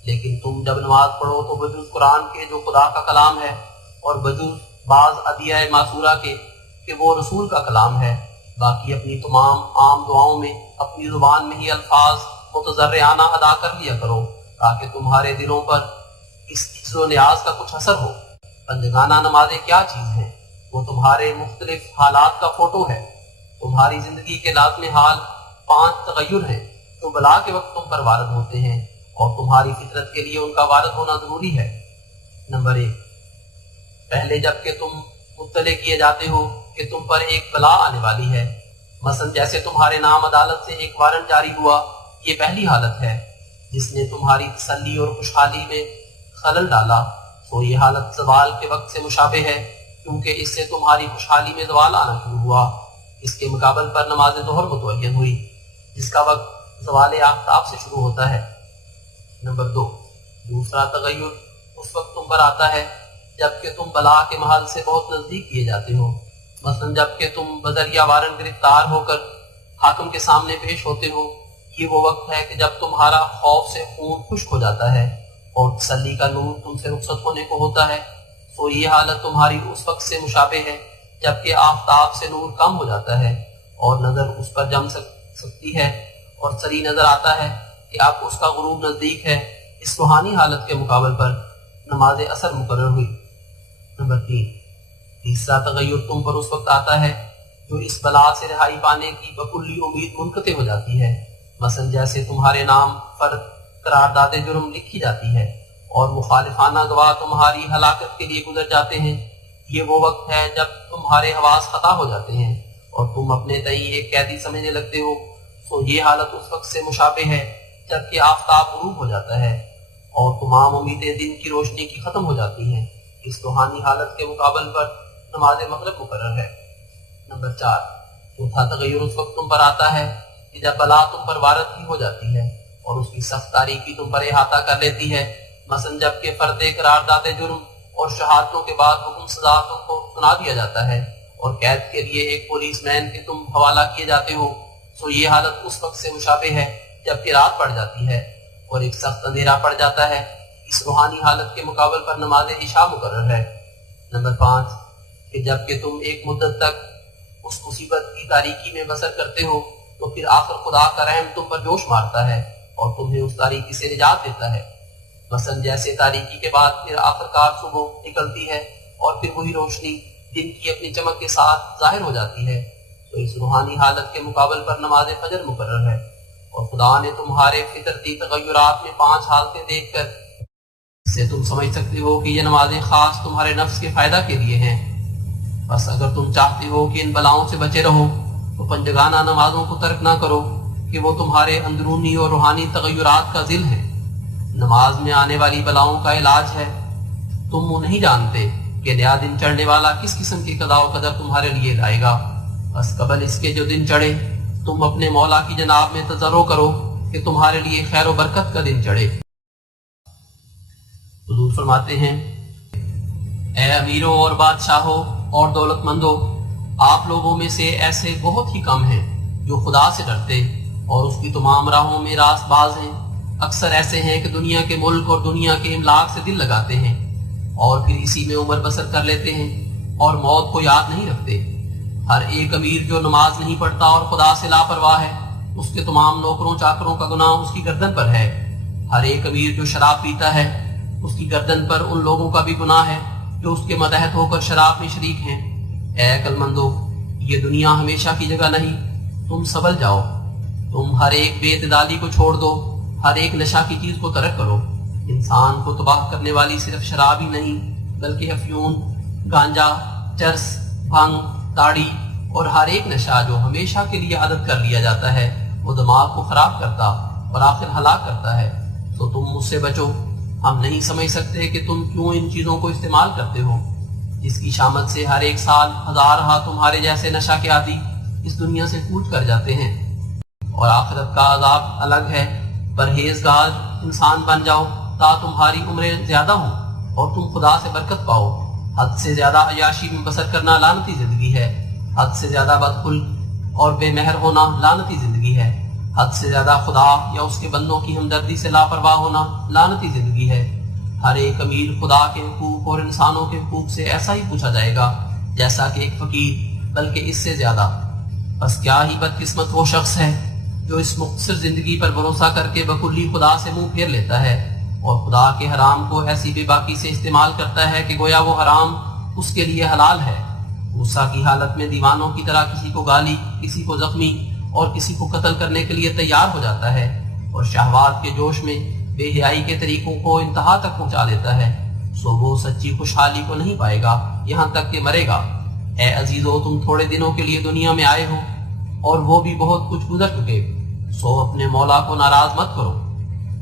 لیکن تم جب نماز پڑھو تو بجز قرآن کے جو خدا کا کلام ہے، اور بجز بعض ادعیہ معصورہ کے کہ وہ رسول کا کلام ہے، باقی اپنی تمام عام دعاؤں میں اپنی زبان میں ہی الفاظ متضرعانہ ادا کر لیا کرو، تاکہ تمہارے دلوں پر اس عجز و نیاز کا کچھ اثر ہو۔ بندگانہ نمازیں کیا چیز ہیں؟ وہ تمہارے مختلف حالات کا فوٹو ہے۔ تمہاری زندگی کے لازمی حال 5 تغیر ہیں جو بلا کے وقت تم پر وارد ہوتے ہیں، اور تمہاری فطرت کے لیے ان کا وارد ہونا ضروری ہے۔ نمبر 1، پہلے جب کہ تم مطلع کیے جاتے ہو کہ تم پر ایک بلا آنے والی ہے، مثلا جیسے تمہارے نام عدالت سے ایک وارنٹ جاری ہوا، یہ پہلی حالت ہے جس نے تمہاری تسلی اور خوشحالی میں خلل ڈالا، تو یہ حالت زوال کے وقت سے مشابہ ہے، کیونکہ اس سے تمہاری خوشحالی میں زوال آنا شروع ہوا۔ اس کے مقابل پر نماز ظہر متعین ہوئی، جس کا وقت زوال آفتاب سے شروع ہوتا ہے۔ نمبر 2، دوسرا تغیر اس وقت تم پر آتا ہے جبکہ تم بلا کے محل سے بہت نزدیک کیے جاتے ہو، مثلا جبکہ تم بذریعہ وارنٹ گرفتار ہو کر حاکم کے سامنے پیش ہوتے ہو۔ یہ وہ وقت ہے کہ جب تمہارا خوف سے خون خشک ہو جاتا ہے اور تسلی کا نور تم سے رخصت ہونے کو ہوتا ہے، تو یہ حالت تمہاری اس وقت سے مشابہ ہے جبکہ آفتاب سے نور کم ہو جاتا ہے اور نظر اس پر جم سکتی ہے اور سری نظر آتا ہے کہ اب اس کا غروب نزدیک ہے۔ اس روحانی حالت کے مقابل پر نماز اثر مقرر ہوئی۔ نمبر 3، تیسرا تغیر تم پر اس وقت آتا ہے جو اس بلا سے رہائی پانے کی بکلی امید منقطع ہو جاتی ہے، مثلا جیسے تمہارے نام فرد قرارداد جرم لکھی جاتی ہے اور مخالفانہ گواہ تمہاری ہلاکت کے لیے گزر جاتے ہیں۔ یہ وہ وقت ہے جب تمہارے حواس خطا ہو جاتے ہیں اور تم اپنے تئیں ایک قیدی سمجھنے لگتے ہو، تو یہ حالت اس وقت سے مشابہ ہے جبکہ آفتاب غروب ہو جاتا ہے اور تمام امیدیں دن کی روشنی کی ختم ہو جاتی ہیں۔ اس روحانی حالت کے مقابل پر نماز مغرب مقرر ہے۔ نمبر 4، چوتھا تغیر اس وقت تم پر آتا ہے کہ جب بلا تم پر وارد ہی ہو جاتی ہے اور اس کی سخت تاریکی تم پر احاطہ کر لیتی ہے، مثلا جب کہ فرد قرارداد جرم اور شہادتوں کے بعد حکم سزا تم کو سنا دیا جاتا ہے اور قید کے لیے ایک پولیس مین کے تم حوالہ کیے جاتے ہو، تو یہ حالت اس وقت سے مشابہ ہے جبکہ رات پڑ جاتی ہے اور ایک سخت اندھیرا پڑ جاتا ہے۔ اس روحانی حالت کے مقابل پر نماز عشاء مقرر ہے۔ نمبر 5، کہ جب کہ تم ایک مدت تک اس مصیبت کی تاریکی میں بسر کرتے ہو تو پھر آخر خدا کا رحم تم پر جوش مارتا ہے اور تمہیں اس تاریکی سے نجات دیتا ہے، مثلا جیسے تاریکی کے بعد پھر آخرکار صبح نکلتی ہے اور پھر وہی روشنی دن کی اپنی چمک کے ساتھ ظاہر ہو جاتی ہے، تو اس روحانی حالت کے مقابل پر نماز فجر مقرر ہے۔ اور خدا نے تمہارے فطرتی تغیرات میں 5 حالتیں دیکھ کر اس سے تم سمجھ سکتے ہو کہ یہ نمازیں خاص تمہارے نفس کے فائدہ کے لیے ہیں۔ بس اگر تم چاہتے ہو کہ ان بلاؤں سے بچے رہو تو پنجگانہ نمازوں کو ترک نہ کرو کہ وہ تمہارے اندرونی اور روحانی تغیرات کا ذل ہے۔ نماز میں آنے والی بلاؤں کا علاج ہے۔ تم وہ نہیں جانتے کہ نیا دن چڑھنے والا کس قسم کی قضاء و قدر تمہارے لیے لائے گا، بس قبل اس کے جو دن چڑھے تم اپنے مولا کی جناب میں تضرع کرو کہ تمہارے لیے خیر و برکت کا دن چڑھے۔ حضور فرماتے ہیں، اے امیروں اور بادشاہوں اور دولت مندوں، آپ لوگوں میں سے ایسے بہت ہی کم ہیں جو خدا سے ڈرتے اور اس کی تمام راہوں میں راست باز ہیں۔ اکثر ایسے ہیں کہ دنیا کے ملک اور دنیا کے املاک سے دل لگاتے ہیں اور پھر اسی میں عمر بسر کر لیتے ہیں اور موت کو یاد نہیں رکھتے۔ ہر ایک امیر جو نماز نہیں پڑھتا اور خدا سے لاپرواہ ہے، اس کے تمام نوکروں چاکروں کا گناہ اس کی گردن پر ہے۔ ہر ایک امیر جو شراب پیتا ہے، اس کی گردن پر ان لوگوں کا بھی گناہ ہے جو اس کے متحد ہو کر شراب میں شریک ہیں۔ اے عقل مندو، یہ دنیا ہمیشہ کی جگہ نہیں، تم سنبھل جاؤ۔ تم ہر ایک بے اعتدالی کو چھوڑ دو، ہر ایک نشہ کی چیز کو ترک کرو۔ انسان کو تباہ کرنے والی صرف شراب ہی نہیں بلکہ افیون، گانجا، چرس، بھنگ، تاڑی اور ہر ایک نشہ جو ہمیشہ کے لیے عادت کر لیا جاتا ہے وہ دماغ کو خراب کرتا اور آخر ہلاک کرتا ہے۔ تو تم مجھ سے بچو۔ ہم نہیں سمجھ سکتے کہ تم کیوں ان چیزوں کو استعمال کرتے ہو، جس کی شامت سے ہر ایک سال ہزارہا تمہارے جیسے نشہ کے عادی اس دنیا سے کوچ کر جاتے ہیں، اور آخرت کا عذاب الگ ہے۔ پرہیزگار انسان بن جاؤ تا تمہاری عمریں زیادہ ہوں اور تم خدا سے برکت پاؤ۔ حد سے زیادہ عیاشی میں بسر کرنا لعنتی زندگی ہے، حد سے زیادہ بدخلق اور بے مہر ہونا لعنتی زندگی ہے، حد سے زیادہ خدا یا اس کے بندوں کی ہمدردی سے لاپرواہ ہونا لعنتی زندگی ہے۔ ہر ایک امیر خدا کے حقوق اور انسانوں کے حقوق سے ایسا ہی پوچھا جائے گا جیسا کہ ایک فقیر، بلکہ اس سے زیادہ۔ بس کیا ہی بدقسمت وہ شخص ہے جو اس مختصر زندگی پر بھروسہ کر کے بکلی خدا سے منہ پھیر لیتا ہے اور خدا کے حرام کو ایسی بے باکی سے استعمال کرتا ہے کہ گویا وہ حرام اس کے لیے حلال ہے۔ غصہ کی حالت میں دیوانوں کی طرح کسی کو گالی، کسی کو زخمی اور کسی کو قتل کرنے کے لیے تیار ہو جاتا ہے اور شہوات کے جوش میں بے حیائی کے طریقوں کو انتہا تک پہنچا دیتا ہے، سو وہ سچی خوشحالی کو نہیں پائے گا یہاں تک کہ مرے گا۔ اے عزیزو، تم تھوڑے دنوں کے لیے دنیا میں آئے ہو، اور وہ بھی بہت کچھ گزر چکے، سو اپنے مولا کو ناراض مت کرو۔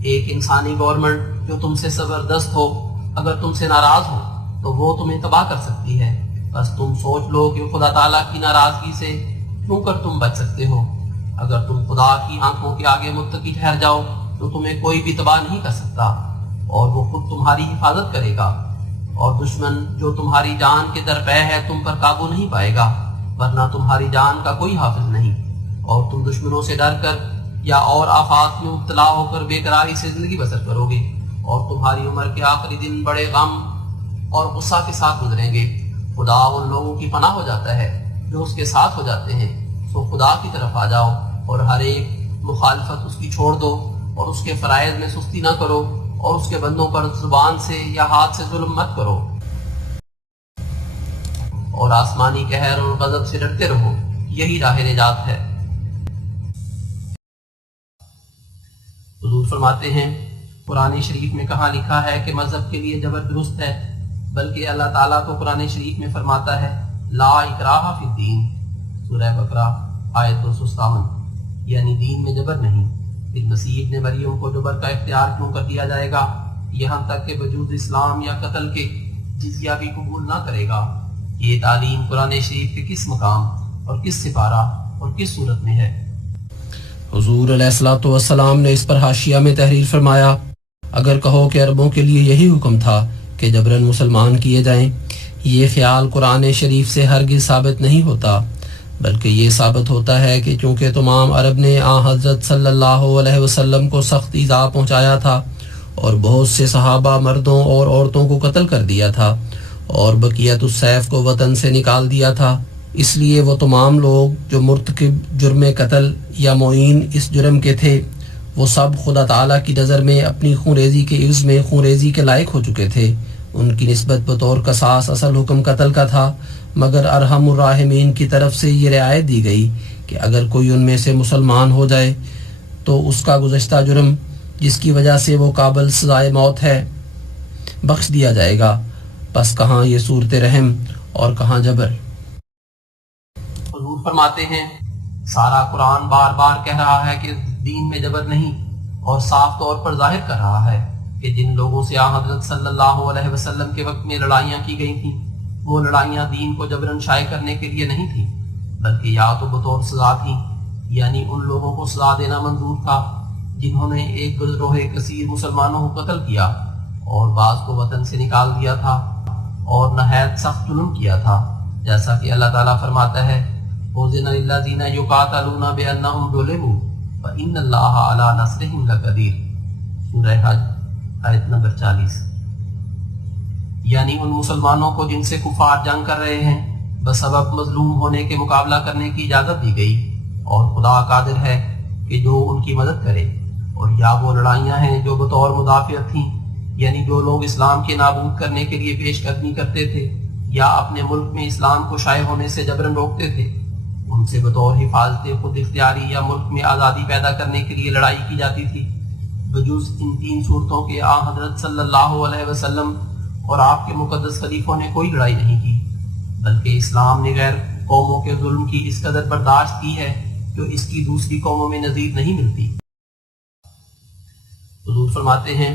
ایک انسانی گورنمنٹ جو تم سے زبردست ہو اگر تم سے ناراض ہو تو وہ تمہیں تباہ کر سکتی ہے، بس تم سوچ لو کہ خدا تعالیٰ کی ناراضگی سے کیوں کر تم بچ سکتے ہو۔ اگر تم خدا کی آنکھوں کے آگے متقی ٹھہر جاؤ تو تمہیں کوئی بھی تباہ نہیں کر سکتا، اور وہ خود تمہاری حفاظت کرے گا، اور دشمن جو تمہاری جان کے درپے ہے تم پر قابو نہیں پائے گا، ورنہ تمہاری جان کا کوئی حافظ نہیں، اور تم دشمنوں سے ڈر کر یا اور آفات میں مبتلا ہو کر بے قراری سے زندگی بسر کرو گے، اور تمہاری عمر کے آخری دن بڑے غم اور غصہ کے ساتھ گزریں گے۔ خدا ان لوگوں کی پناہ ہو جاتا ہے جو اس کے ساتھ ہو جاتے ہیں، سو خدا کی طرف آ جاؤ اور ہر ایک مخالفت اس کی چھوڑ دو، اور اس کے فرائض میں سستی نہ کرو، اور اس کے بندوں پر زبان سے یا ہاتھ سے ظلم مت کرو، اور آسمانی قہر اور غضب سے ڈرتے رہو، یہی راہ نجات ہے۔ حضور فرماتے ہیں قرآن شریف میں کہاں لکھا ہے کہ مذہب کے لیے جبر درست ہے، بلکہ اللہ تعالیٰ تو قرآن شریف میں فرماتا ہے لا اکراہ فی الدین، سورہ بقرہ آیت 257، یعنی دین میں جبر نہیں۔ پھر مسیح ابن مریم کو جبر کا اختیار کیوں کر دیا جائے گا، یہاں تک کہ وجود اسلام یا قتل کے جزیہ بھی قبول نہ کرے گا؟ یہ تعلیم قرآن شریف کے کس مقام اور کس سپارہ اور کس صورت میں ہے؟ حضور علیہ الصلوۃ والسلام نے اس پر حاشیہ میں تحریر فرمایا، اگر کہو کہ عربوں کے لیے یہی حکم تھا کہ جبراً مسلمان کیے جائیں، یہ خیال قرآن شریف سے ہرگز ثابت نہیں ہوتا، بلکہ یہ ثابت ہوتا ہے کہ چونکہ تمام عرب نے حضرت صلی اللہ علیہ وسلم کو سخت ایذا پہنچایا تھا اور بہت سے صحابہ مردوں اور عورتوں کو قتل کر دیا تھا اور بقیت السیف کو وطن سے نکال دیا تھا، اس لیے وہ تمام لوگ جو مرتکب جرم قتل یا معین اس جرم کے تھے وہ سب خدا تعالیٰ کی نظر میں اپنی خونریزی کے عوض میں خونریزی کے لائق ہو چکے تھے۔ ان کی نسبت بطور قصاص اصل حکم قتل کا تھا، مگر ارحم الراحمین کی طرف سے یہ رعایت دی گئی کہ اگر کوئی ان میں سے مسلمان ہو جائے تو اس کا گزشتہ جرم جس کی وجہ سے وہ قابل سزائے موت ہے بخش دیا جائے گا۔ بس کہاں یہ صورت رحم اور کہاں جبر۔ حضور فرماتے ہیں سارا قرآن بار بار کہہ رہا ہے کہ دین میں جبر نہیں، اور صاف طور پر ظاہر کر رہا ہے کہ جن لوگوں سے حضرت صلی اللہ علیہ وسلم کے وقت میں لڑائیاں کی گئی تھیں وہ لڑائیاں دین کو جبراً شائع کرنے کے لیے نہیں تھیں، بلکہ یا تو بطور سزا تھیں، یعنی ان لوگوں کو سزا دینا منظور تھا جنہوں نے ایک گروہ کثیر مسلمانوں کو قتل کیا اور بعض کو وطن سے نکال دیا تھا اور نہایت سخت ظلم کیا تھا، جیسا کہ اللہ تعالیٰ فرماتا ہے اُذِنَ لِلَّذِينَ يُقَاتَلُونَ بِأَنَّهُمْ ظُلِمُوا وَإِنَّ اللَّهَ عَلَىٰ نَصْرِهِمْ لَقَدِيرٌ، سورہ حج آیت نمبر 40۔ یعنی ان مسلمانوں کو جن سے کفار جنگ کر رہے ہیں بسبب مظلوم ہونے کے مقابلہ کرنے کی اجازت دی گئی، اور خدا قادر ہے کہ جو ان کی مدد کرے۔ اور یا وہ لڑائیاں ہیں جو بطور مدافعت تھیں، یعنی جو لوگ اسلام کے نابود کرنے کے لیے پیش قدمی کرتے تھے یا اپنے ملک میں اسلام کو شائع ہونے سے جبراً روکتے تھے، ان سے بطور حفاظت خود اختیاری یا ملک میں آزادی پیدا کرنے کے لیے لڑائی کی جاتی تھی۔ بجز ان تین صورتوں کے حضرت صلی اللہ علیہ وسلم اور آپ کے مقدس خلیفوں نے کوئی لڑائی نہیں کی، بلکہ اسلام نے غیر قوموں کے ظلم کی اس قدر برداشت کی ہے جو اس کی دوسری قوموں میں نظیر نہیں ملتی۔ حضور فرماتے ہیں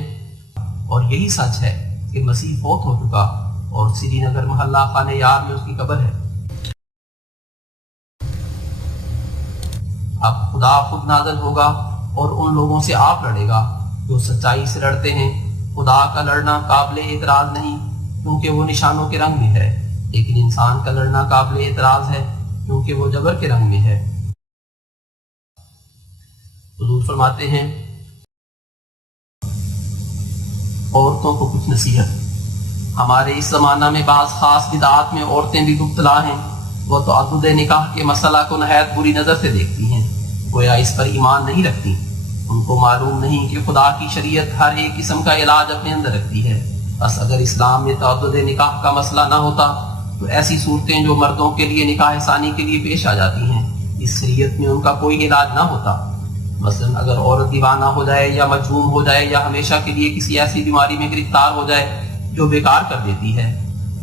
اور یہی سچ ہے کہ مسیح فوت ہو چکا اور سری نگر محلہ خانہ یار میں اس کی قبر ہے۔ اب خدا خود نازل ہوگا اور ان لوگوں سے آپ لڑے گا جو سچائی سے لڑتے ہیں۔ خدا کا لڑنا قابل اعتراض نہیں کیونکہ وہ نشانوں کے رنگ میں ہے، لیکن انسان کا لڑنا قابل اعتراض ہے کیونکہ وہ جبر کے رنگ میں ہے۔ حضور فرماتے ہیں عورتوں کو کچھ نصیحت۔ ہمارے اس زمانہ میں بعض خاص بدعات میں عورتیں بھی مبتلا ہیں، وہ تعدد نکاح کے مسئلہ کو نہایت بری نظر سے دیکھتی ہیں، گویا اس پر ایمان نہیں رکھتی۔ ان کو معلوم نہیں کہ خدا کی شریعت ہر ایک قسم کا علاج اپنے اندر رکھتی ہے۔ بس اگر اسلام میں تعدد نکاح کا مسئلہ نہ ہوتا تو ایسی صورتیں جو مردوں کے لیے نکاح ثانی کے لیے پیش آ جاتی ہیں اس شریعت میں ان کا کوئی علاج نہ ہوتا۔ مثلا اگر عورت دیوانہ ہو جائے یا مجنون ہو جائے یا ہمیشہ کے لیے کسی ایسی بیماری میں گرفتار ہو جائے جو بیکار کر دیتی ہے،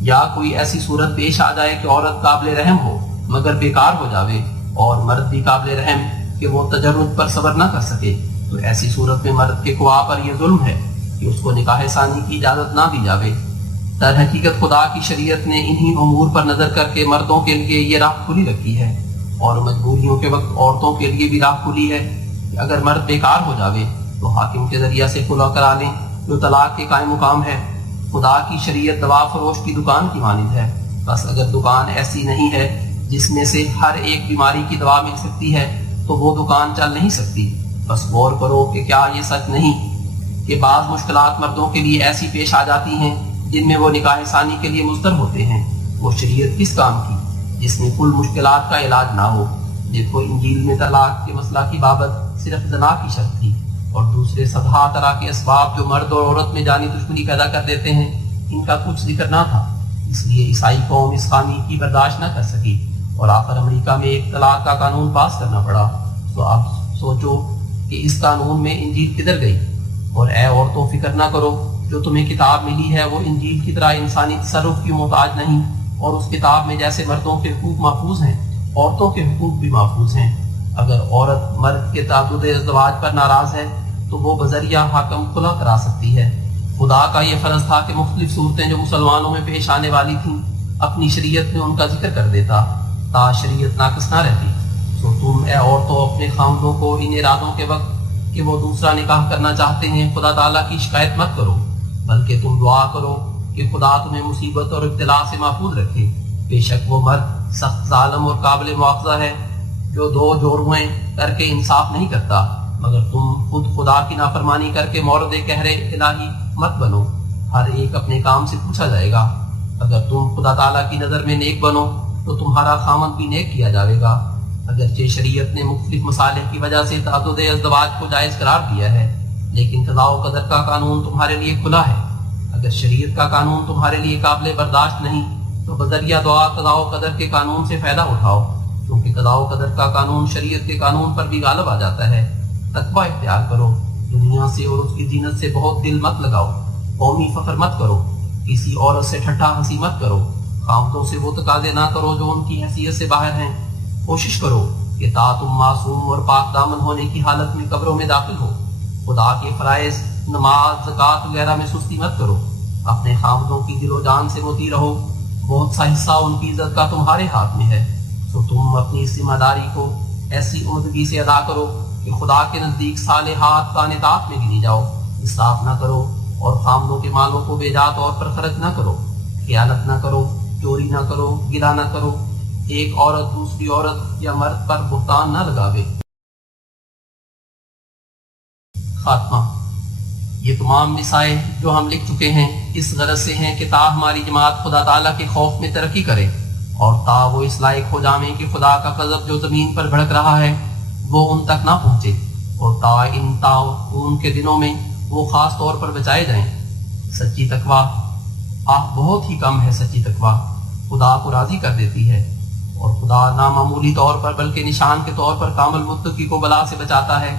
یا کوئی ایسی صورت پیش آ جائے کہ عورت قابل رحم ہو مگر بیکار ہو جاوے، اور مرد بھی قابل رحم کہ وہ تجرد پر صبر نہ کر سکے، تو ایسی صورت میں مرد کے خواہ پر یہ ظلم ہے کہ اس کو نکاح ثانی کی اجازت نہ دی جاوے۔ در حقیقت خدا کی شریعت نے انہی امور پر نظر کر کے مردوں کے لیے یہ راہ کھلی رکھی ہے، اور مجبوریوں کے وقت عورتوں کے لیے بھی راہ کھلی ہے کہ اگر مرد بیکار ہو جاوے تو حاکم کے ذریعہ سے خلا کرا لیں، جو طلاق کے قائم مقام ہے۔ خدا کی شریعت دوا فروش کی دکان کی مانند ہے، بس اگر دکان ایسی نہیں ہے جس میں سے ہر ایک بیماری کی دوا مل سکتی ہے تو وہ دکان چل نہیں سکتی۔ بس غور کرو کہ کیا یہ سچ نہیں کہ بعض مشکلات مردوں کے لیے ایسی پیش آ جاتی ہیں جن میں وہ نکاح ثانی کے لیے مضطر ہوتے ہیں۔ وہ شریعت کس کام کی جس میں کل مشکلات کا علاج نہ ہو؟ دیکھو، انجیل میں طلاق کے مسئلہ کی بابت صرف زنا کی شرط تھی، اور دوسرے سدھا طرح کے اسباب جو مرد اور عورت میں جانی دشمنی پیدا کر دیتے ہیں ان کا کچھ ذکر نہ تھا۔ اس لیے عیسائی قوم اس خامی کی برداشت نہ کر سکی، اور آخر امریکہ میں ایک طلاق کا قانون پاس کرنا پڑا۔ تو اب سوچو کہ اس قانون میں انجیل کدھر گئی؟ اور اے عورتوں، فکر نہ کرو، جو تمہیں کتاب ملی ہے وہ انجیل کی طرح انسانی تصرف کی محتاج نہیں، اور اس کتاب میں جیسے مردوں کے حقوق محفوظ ہیں، عورتوں کے حقوق بھی محفوظ ہیں۔ اگر عورت مرد کے تعدد ازدواج پر ناراض ہے تو وہ بذریعہ حاکم خلا کرا سکتی ہے۔ خدا کا یہ فرض تھا کہ مختلف صورتیں جو مسلمانوں میں پیش آنے والی تھیں اپنی شریعت میں ان کا ذکر کر دیتا تا شریعت ناقص نہ رہتی۔ تو تم اے عورتوں اپنے خاوندوں کو ان ارادوں کے وقت کہ وہ دوسرا نکاح کرنا چاہتے ہیں خدا تعالیٰ کی شکایت مت کرو، بلکہ تم دعا کرو کہ خدا تمہیں مصیبت اور ابتلا سے محفوظ رکھے۔ بے شک وہ مرد سخت ظالم اور قابل مواخذہ ہے جو دو جوڑویں کر کے انصاف نہیں کرتا، مگر تم خود خدا کی نافرمانی کر کے مورد قہر الہی مت بنو۔ ہر ایک اپنے کام سے پوچھا جائے گا۔ اگر تم خدا تعالیٰ کی نظر میں نیک بنو تو تمہارا خامند بھی نیک کیا جائے گا۔ اگرچہ شریعت نے مختلف مصالح کی وجہ سے تعدد ازدواج کو جائز قرار دیا ہے، لیکن قضاء و قدر کا قانون تمہارے لیے کھلا ہے۔ اگر شریعت کا قانون تمہارے لیے قابل برداشت نہیں تو بذریعہ دعا قضاء و قدر کے قانون سے فائدہ اٹھاؤ، کیونکہ قضاء و قدر کا قانون شریعت کے قانون پر بھی غالب آ جاتا ہے۔ تقوی اختیار کرو، دنیا سے اور اس کی زینت سے بہت دل مت لگاؤ، قومی فخر مت کرو، کسی عورت سے ٹھٹھا ہنسی مت کرو، خامدوں سے وہ تقاضے نہ کرو جو ان کی حیثیت سے باہر ہیں۔ کوشش کرو کہ تا تم معصوم اور پاک دامن ہونے کی حالت میں قبروں میں داخل ہو۔ خدا کے فرائض، نماز، زکوٰۃ وغیرہ میں سستی مت کرو، اپنے خامدوں کی دل و جان سے مطیع رہو، بہت سا حصہ ان کی عزت کا تمہارے ہاتھ میں ہے۔ تو تم اپنی اس ذمہ داری کو ایسی عمدگی سے ادا کرو کہ خدا کے نزدیک صالحات قانتات میں گنی جاؤ۔ اسراف نہ کرو اور خامدوں کے مالوں کو بے جا طور پر خرچ نہ کرو، خیانت نہ کرو، چوری نہ کرو، گلا نہ کرو، ایک عورت دوسری عورت یا مرد پر بہتان نہ لگاوے۔ خاتمہ۔ یہ تمام مسائل جو ہم لکھ چکے ہیں اس غرض سے ہیں کہ تا ہماری جماعت خدا تعالیٰ کے خوف میں ترقی کرے، اور تا وہ اس لائق ہو جائیں کہ خدا کا غضب جو زمین پر بھڑک رہا ہے وہ ان تک نہ پہنچے، اور تا ان کے دنوں میں وہ خاص طور پر بچائے جائیں۔ سچی تقوی بہت ہی کم ہے، سچی تقوی خدا کو راضی کر دیتی ہے، اور خدا نامعمولی طور پر بلکہ نشان کے طور پر کامل متقی کو بلا سے بچاتا ہے۔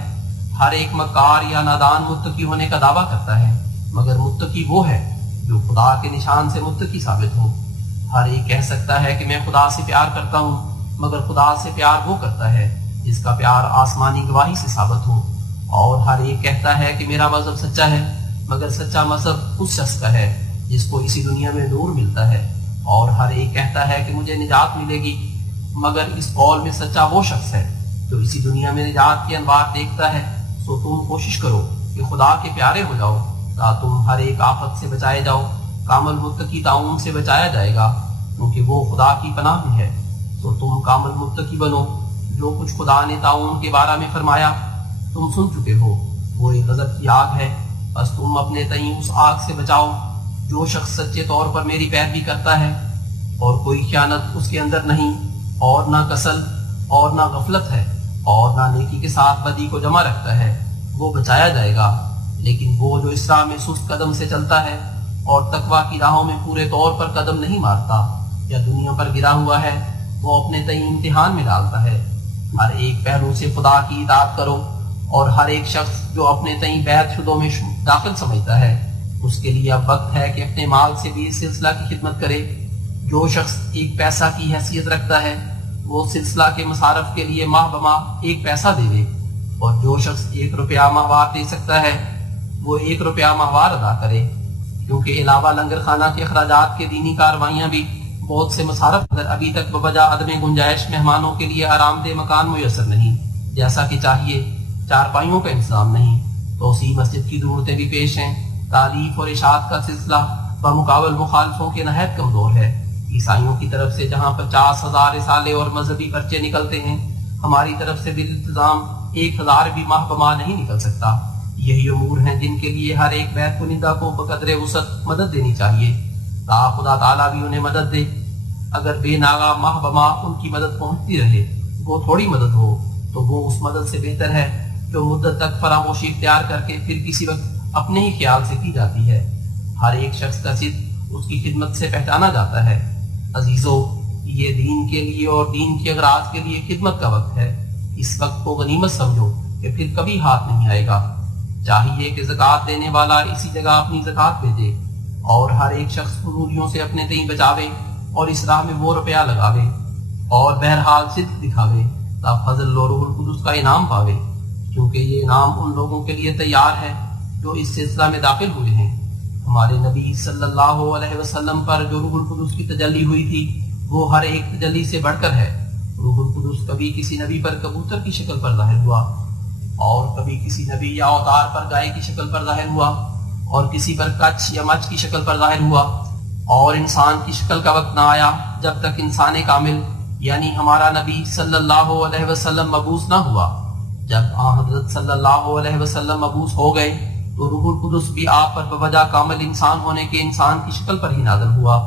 ہر ایک مکار یا نادان متقی ہونے کا دعویٰ کرتا ہے، مگر متقی وہ ہے جو خدا کے نشان سے متقی ثابت ہو۔ ہر ایک کہہ سکتا ہے کہ میں خدا سے پیار کرتا ہوں، مگر خدا سے پیار وہ کرتا ہے جس کا پیار آسمانی گواہی سے ثابت ہو۔ اور ہر ایک کہتا ہے کہ میرا مذہب سچا ہے، مگر سچا مذہب اس شخص کا ہے جس کو اسی دنیا میں نور ملتا ہے۔ اور ہر ایک کہتا ہے کہ مجھے نجات ملے گی، مگر اس قول میں سچا وہ شخص ہے جو اسی دنیا میں نجات کی انوار دیکھتا ہے۔ سو تم کوشش کرو کہ خدا کے پیارے ہو جاؤ تا تم ہر ایک آفت سے بچائے جاؤ۔ کامل متقی تعاون سے بچایا جائے گا کیونکہ وہ خدا کی پناہ میں ہے۔ تو تم کامل متقی بنو۔ جو کچھ خدا نے تعاون کے بارے میں فرمایا تم سن چکے ہو، وہ ایک غضب کی آگ ہے، بس تم اپنے تئیں اس آگ سے بچاؤ۔ جو شخص سچے طور پر میری پیروی کرتا ہے اور کوئی خیانت اس کے اندر نہیں، اور نہ کسل اور نہ غفلت ہے، اور نہ نیکی کے ساتھ بدی کو جمع رکھتا ہے، وہ بچایا جائے گا۔ لیکن وہ جو اس راہ میں سست قدم سے چلتا ہے اور تقوی کی راہوں میں پورے طور پر قدم نہیں مارتا یا دنیا پر گرا ہوا ہے، وہ اپنے تئیں امتحان میں ڈالتا ہے۔ ہر ایک پہلو سے خدا کی اطاعت کرو، اور ہر ایک شخص جو اپنے تئیں بیعت شدوں میں داخل سمجھتا ہے اس کے لیے اب وقت ہے کہ اپنے مال سے بھی اس سلسلہ کی خدمت کرے۔ جو شخص ایک پیسہ کی حیثیت رکھتا ہے وہ سلسلہ کے مصارف کے لیے ماہ بماہ 1 پیسہ دے دے، اور جو شخص 1 روپیہ ماہوار دے سکتا ہے وہ 1 روپیہ ماہوار ادا کرے، کیونکہ علاوہ لنگر خانہ کے اخراجات کے دینی کاروائیاں بھی بہت سے مصارف اگر ابھی تک بوجہ عدم گنجائش مہمانوں کے لیے آرام دہ مکان میسر نہیں جیسا کہ چاہیے، چارپائیوں کا انتظام نہیں، توسیع مسجد کی ضرورتیں بھی پیش ہیں، تعلیف اور اشاعت کا سلسلہ بمقابل مخالفوں کے نہایت کمزور ہے۔ عیسائیوں کی طرف سے جہاں 50,000 رسالے اور مذہبی پرچے نکلتے ہیں، ہماری طرف سے بالالتزام 1,000 بھی ماہ بماہ نہیں نکل سکتا۔ یہی امور ہیں جن کے لیے ہر ایک بیت کنندہ کو بقدر وسعت مدد دینی چاہیے، تا خدا تعالیٰ بھی انہیں مدد دے۔ اگر بے ناغہ ماہ بماہ ان کی مدد پہنچتی رہے، وہ تھوڑی مدد ہو، تو وہ اس مدد سے بہتر ہے جو مدت تک فراموشی اختیار کر کے پھر کسی وقت اپنے ہی خیال سے کی جاتی ہے۔ ہر ایک شخص کا صدق اس کی خدمت سے پہچانا جاتا ہے۔ عزیزو، یہ دین کے لیے اور دین کے اغراض کے لیے خدمت کا وقت ہے۔ اس وقت کو غنیمت سمجھو کہ پھر کبھی ہاتھ نہیں آئے گا۔ چاہیے کہ زکوٰۃ دینے والا اسی جگہ اپنی زکوٰۃ بھیجے، اور ہر ایک شخص فضولیوں سے اپنے تئیں بچاوے اور اس راہ میں وہ روپیہ لگاوے، اور بہرحال صدق دکھاوے تا فضل و روح القدس کا انعام پاوے، کیونکہ یہ انعام ان لوگوں کے لیے تیار ہے جو اس سلسلہ میں داخل ہوئے ہیں۔ ہمارے نبی صلی اللہ علیہ وسلم پر جو روح القدس کی تجلی ہوئی تھی وہ ہر ایک تجلی سے بڑھ کر ہے۔ روح القدس کبھی کسی نبی پر کبوتر کی شکل پر ظاہر ہوا، اور کبھی کسی نبی یا اوتار پر گائے کی شکل پر ظاہر ہوا، اور کسی پر کچھ یا مچھ کی شکل پر ظاہر ہوا، اور انسان کی شکل کا وقت نہ آیا جب تک انسان کامل یعنی ہمارا نبی صلی اللہ علیہ وسلم مبعوث نہ ہوا۔ جب حضرت صلی اللہ علیہ وسلم مبعوث ہو گئے تو روح القدس بھی آپ پر بوجہ کامل انسان ہونے کے انسان کی شکل پر ہی نازل ہوا۔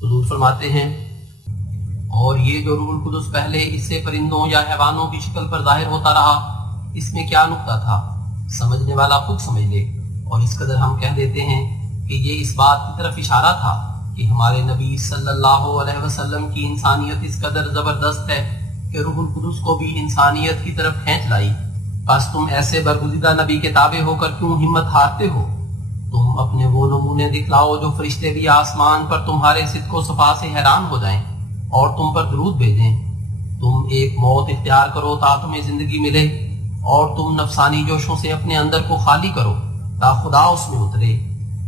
حضور فرماتے ہیں، اور یہ جو روح القدس پہلے اس سے پرندوں یا حیوانوں کی شکل پر ظاہر ہوتا رہا، اس میں کیا نکتہ تھا؟ سمجھنے والا خود سمجھ لے۔ اور اس قدر ہم کہہ دیتے ہیں کہ یہ اس بات کی طرف اشارہ تھا کہ ہمارے نبی صلی اللہ علیہ وسلم کی انسانیت اس قدر زبردست ہے کہ روح القدس کو بھی انسانیت کی طرف کھینچ لائی۔ بس تم ایسے برگزیدہ نبی کے تابع ہو کر کیوں ہمت ہارتے ہو؟ تم اپنے وہ نمونے دکھلاؤ جو فرشتے بھی آسمان پر تمہارے صدق و صفا سے حیران ہو جائیں اور تم پر درود بھیجیں۔ تم ایک موت اختیار کرو تا تمہیں زندگی ملے، اور تم نفسانی جوشوں سے اپنے اندر کو خالی کرو تا خدا اس میں اترے۔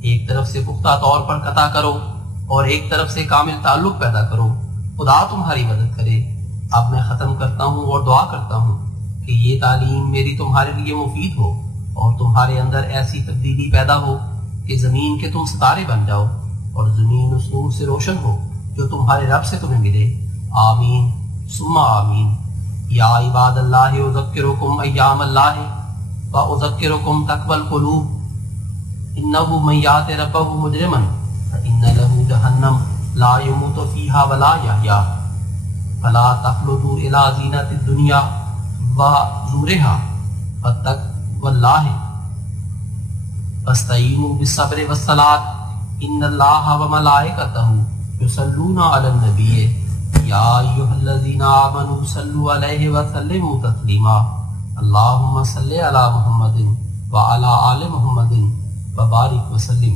ایک طرف سے پختہ طور پر قطع کرو اور ایک طرف سے کامل تعلق پیدا کرو، خدا تمہاری مدد کرے۔ اب میں ختم کرتا ہوں اور دعا کرتا ہوں کہ یہ تعلیم میری تمہارے لیے مفید ہو اور تمہارے اندر ایسی تبدیلی پیدا ہو کہ زمین کے تم ستارے بن جاؤ اور زمین اس نور سے روشن ہو جو تمہارے رب سے تمہیں ملے۔ آمین ثم آمین۔ یا عباد اللہ اذکرکم ایام اللہ و اذکرکم تقوی القلوب، انہ من یات ربہ مجرما فإن له جہنم لا يموت فیہا ولا یحیا، فلا تخلدوا الی زینت الدنیا وزورها فاتقوا اللہ واستعینوا بالصبر والصلاۃ ان اللہ وملائکتہ یصلون علی النبی یا ایھا الذین آمنوا صلوا علیہ وسلموا تسلیما۔ اللہم صل علی محمد وعلی آل محمد وبارک وسلم۔